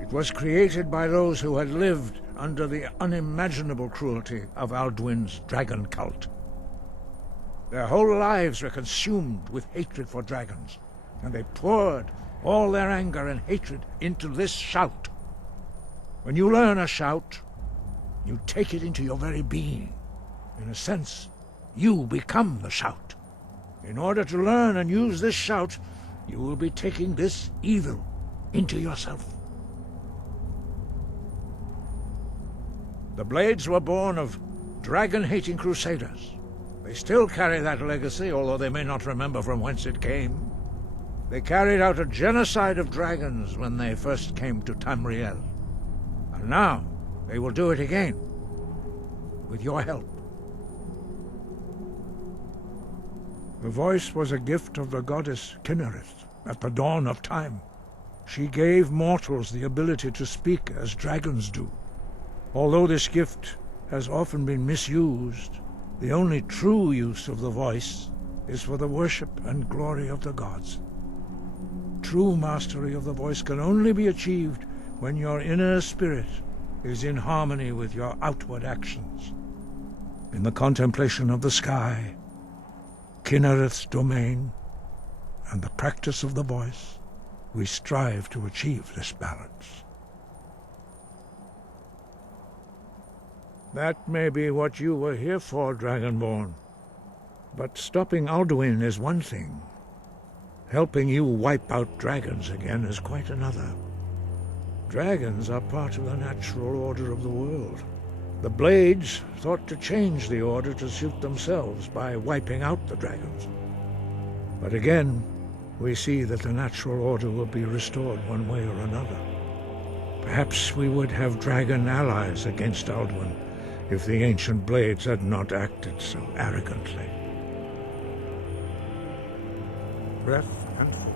It was created by those who had lived under the unimaginable cruelty of Alduin's dragon cult. Their whole lives were consumed with hatred for dragons, and they poured all their anger and hatred into this shout. When you learn a shout, you take it into your very being. In a sense, you become the shout. In order to learn and use this shout, you will be taking this evil into yourself. The Blades were born of dragon-hating crusaders. They still carry that legacy, although they may not remember from whence it came. They carried out a genocide of dragons when they first came to Tamriel. And now, they will do it again, with your help. The voice was a gift of the goddess Kinnereth at the dawn of time. She gave mortals the ability to speak as dragons do. Although this gift has often been misused, the only true use of the voice is for the worship and glory of the gods. True mastery of the voice can only be achieved when your inner spirit is in harmony with your outward actions. In the contemplation of the sky, Kinnereth's domain, and the practice of the voice, we strive to achieve this balance. That may be what you were here for, Dragonborn. But stopping Alduin is one thing. Helping you wipe out dragons again is quite another. Dragons are part of the natural order of the world. The Blades thought to change the order to suit themselves by wiping out the dragons. But again, we see that the natural order will be restored one way or another. Perhaps we would have dragon allies against Alduin if the ancient Blades had not acted so arrogantly. Breath and food.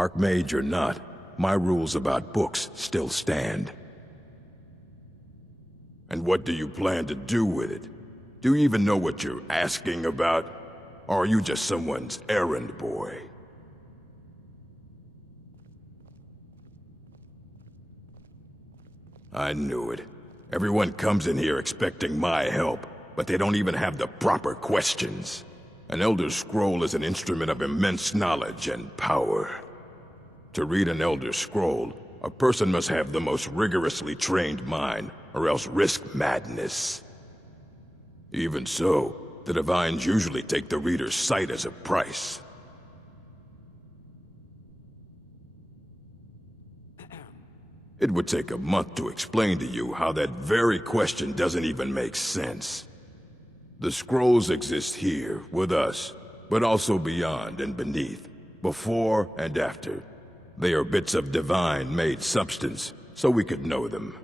Archmage or not, my rules about books still stand. And what do you plan to do with it? Do you even know what you're asking about? Or are you just someone's errand boy? I knew it. Everyone comes in here expecting my help, but they don't even have the proper questions. An Elder Scroll is an instrument of immense knowledge and power. To read an Elder Scroll, a person must have the most rigorously trained mind, or else risk madness. Even so, the Divines usually take the reader's sight as a price. It would take a month to explain to you how that very question doesn't even make sense. The scrolls exist here, with us, but also beyond and beneath, before and after. They are bits of divine-made substance, so we could know them.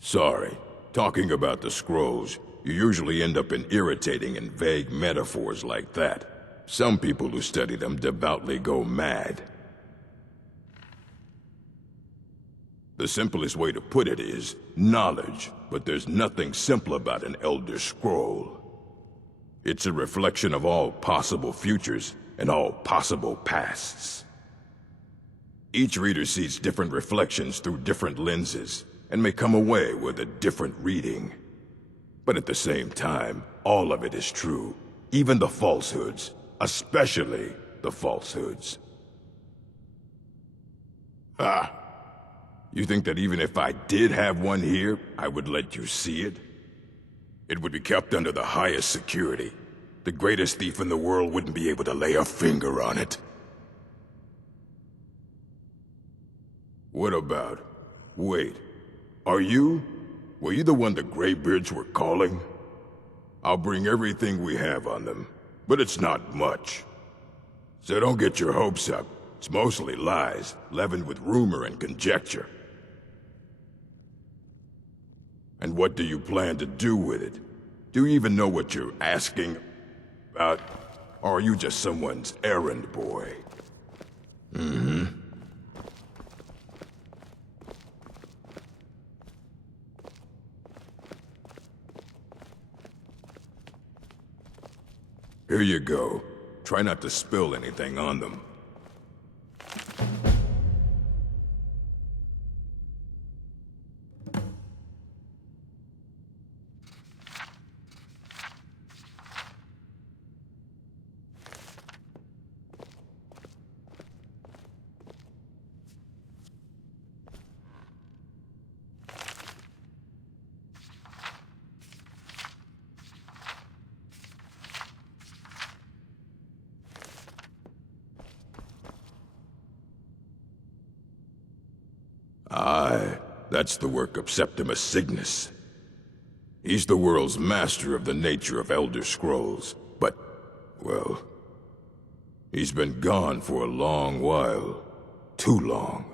Sorry, talking about the scrolls, you usually end up in irritating and vague metaphors like that. Some people who study them devoutly go mad. The simplest way to put it is knowledge, but there's nothing simple about an Elder Scroll. It's a reflection of all possible futures and all possible pasts. Each reader sees different reflections through different lenses, and may come away with a different reading. But at the same time, all of it is true, even the falsehoods, especially the falsehoods. Ah! You think that even if I did have one here, I would let you see it? It would be kept under the highest security. The greatest thief in the world wouldn't be able to lay a finger on it. What about... Wait. Were you the one the Greybeards were calling? I'll bring everything we have on them, but it's not much. So don't get your hopes up. It's mostly lies, leavened with rumor and conjecture. And what do you plan to do with it? Do you even know what you're asking about? Or are you just someone's errand boy? Mm-hmm. Here you go. Try not to spill anything on them. Aye, that's the work of Septimus Cygnus. He's the world's master of the nature of Elder Scrolls, but, well, he's been gone for a long while. Too long.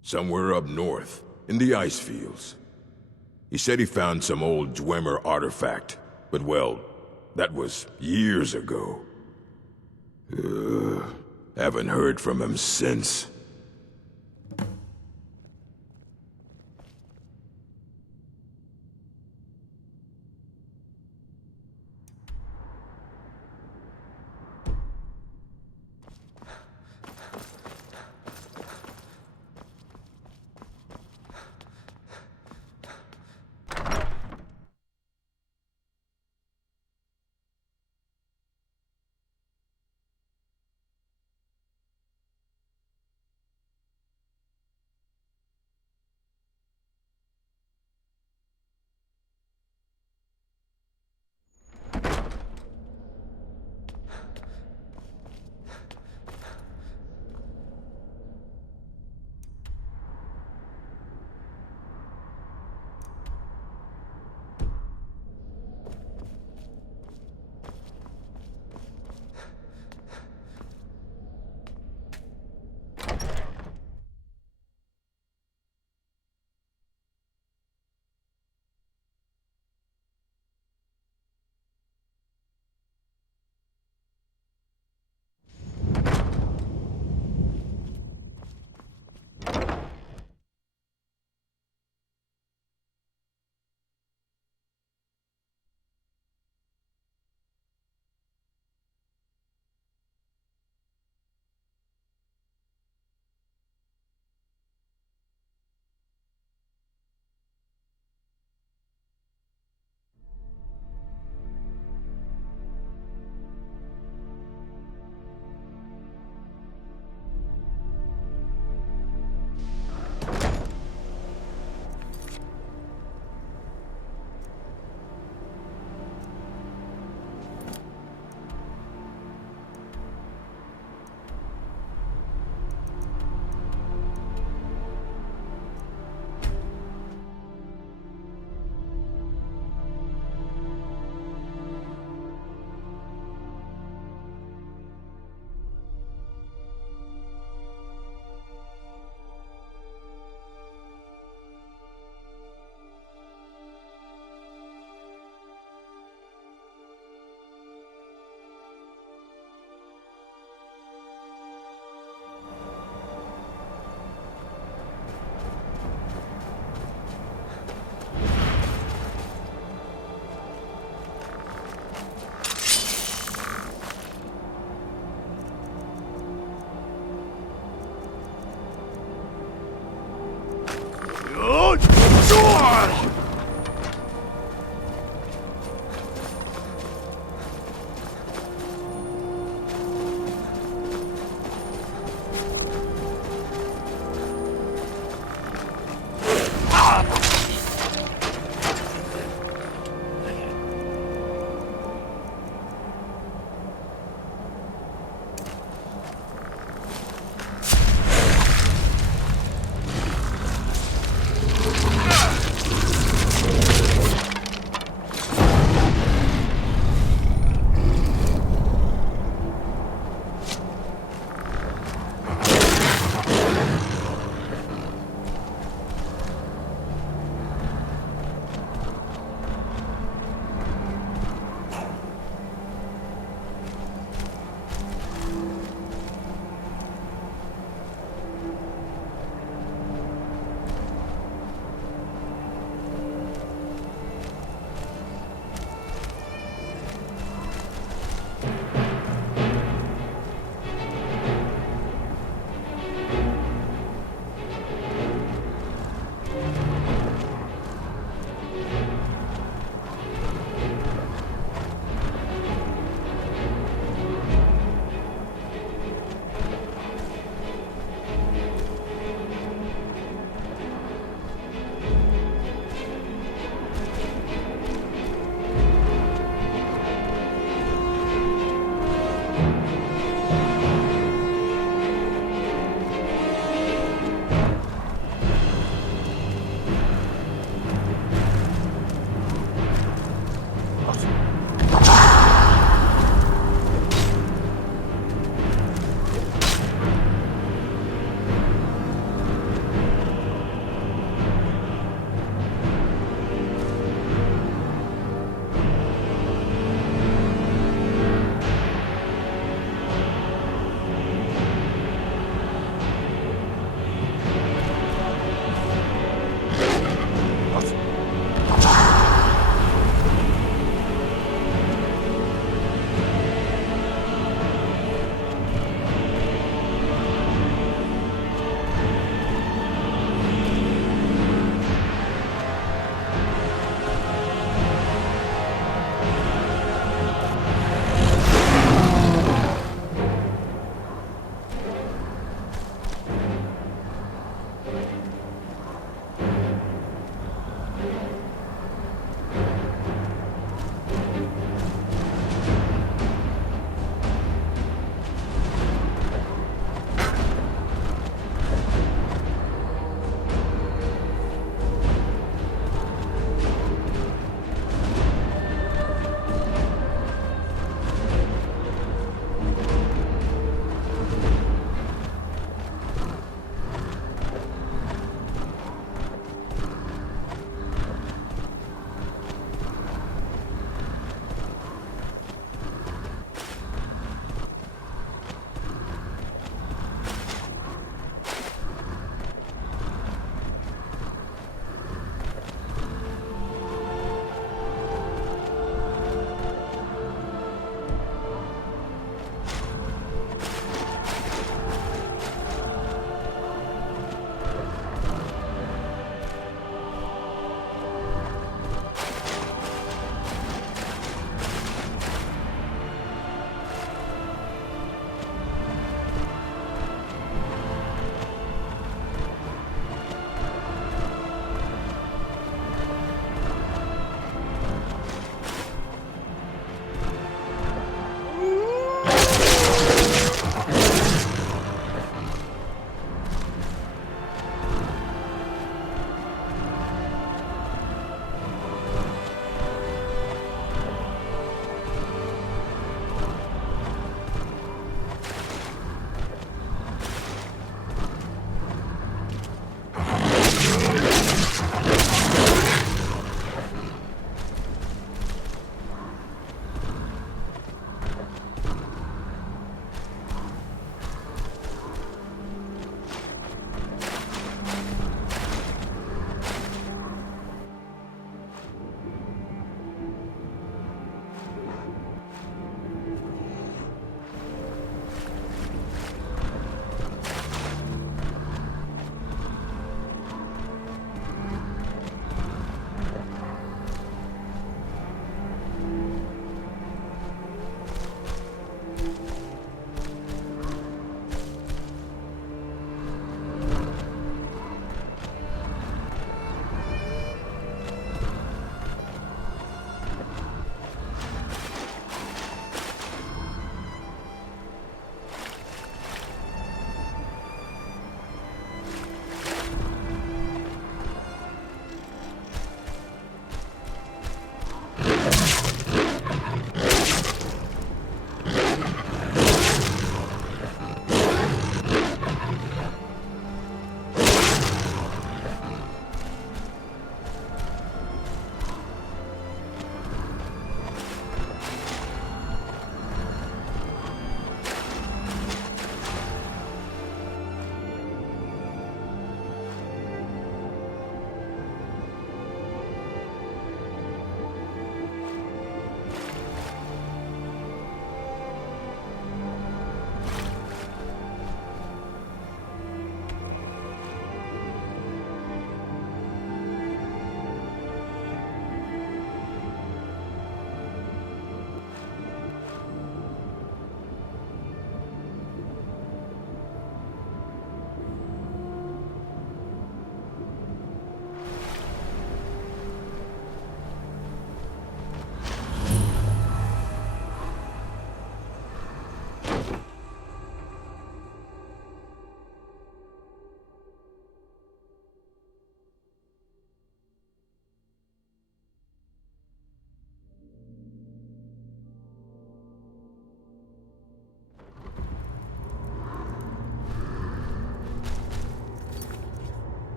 Somewhere up north, in the ice fields. He said he found some old Dwemer artifact, but well, that was years ago. Haven't heard from him since.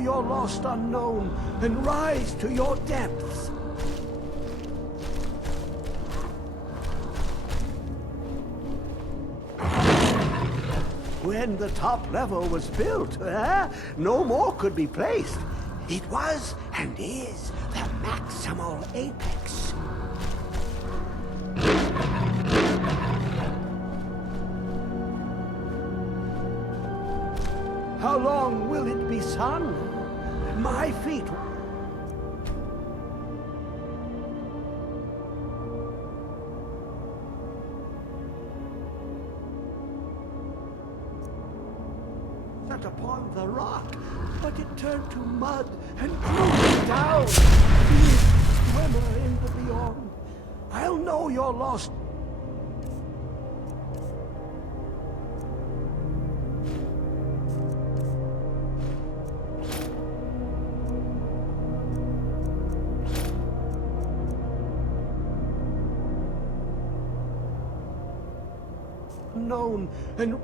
your lost unknown and rise to your depths. When the top level was built, no more could be placed. It was and is the maximal apex. How long will it be sun? My feet... set upon the rock, but it turned to mud and drew me down. Be a swimmer in the beyond. I'll know you're lost. Known and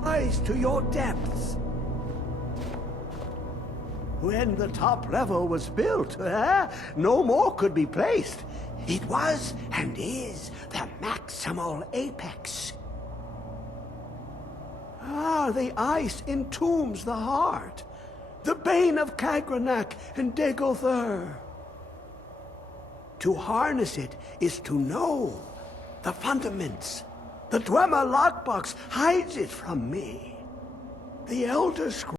rise to your depths. When the top level was built, no more could be placed. It was and is the maximal apex. The ice entombs the heart, the bane of Kagranak and Degolthur. To harness it is to know the fundaments. The Dwemer lockbox hides it from me. The Elder Scroll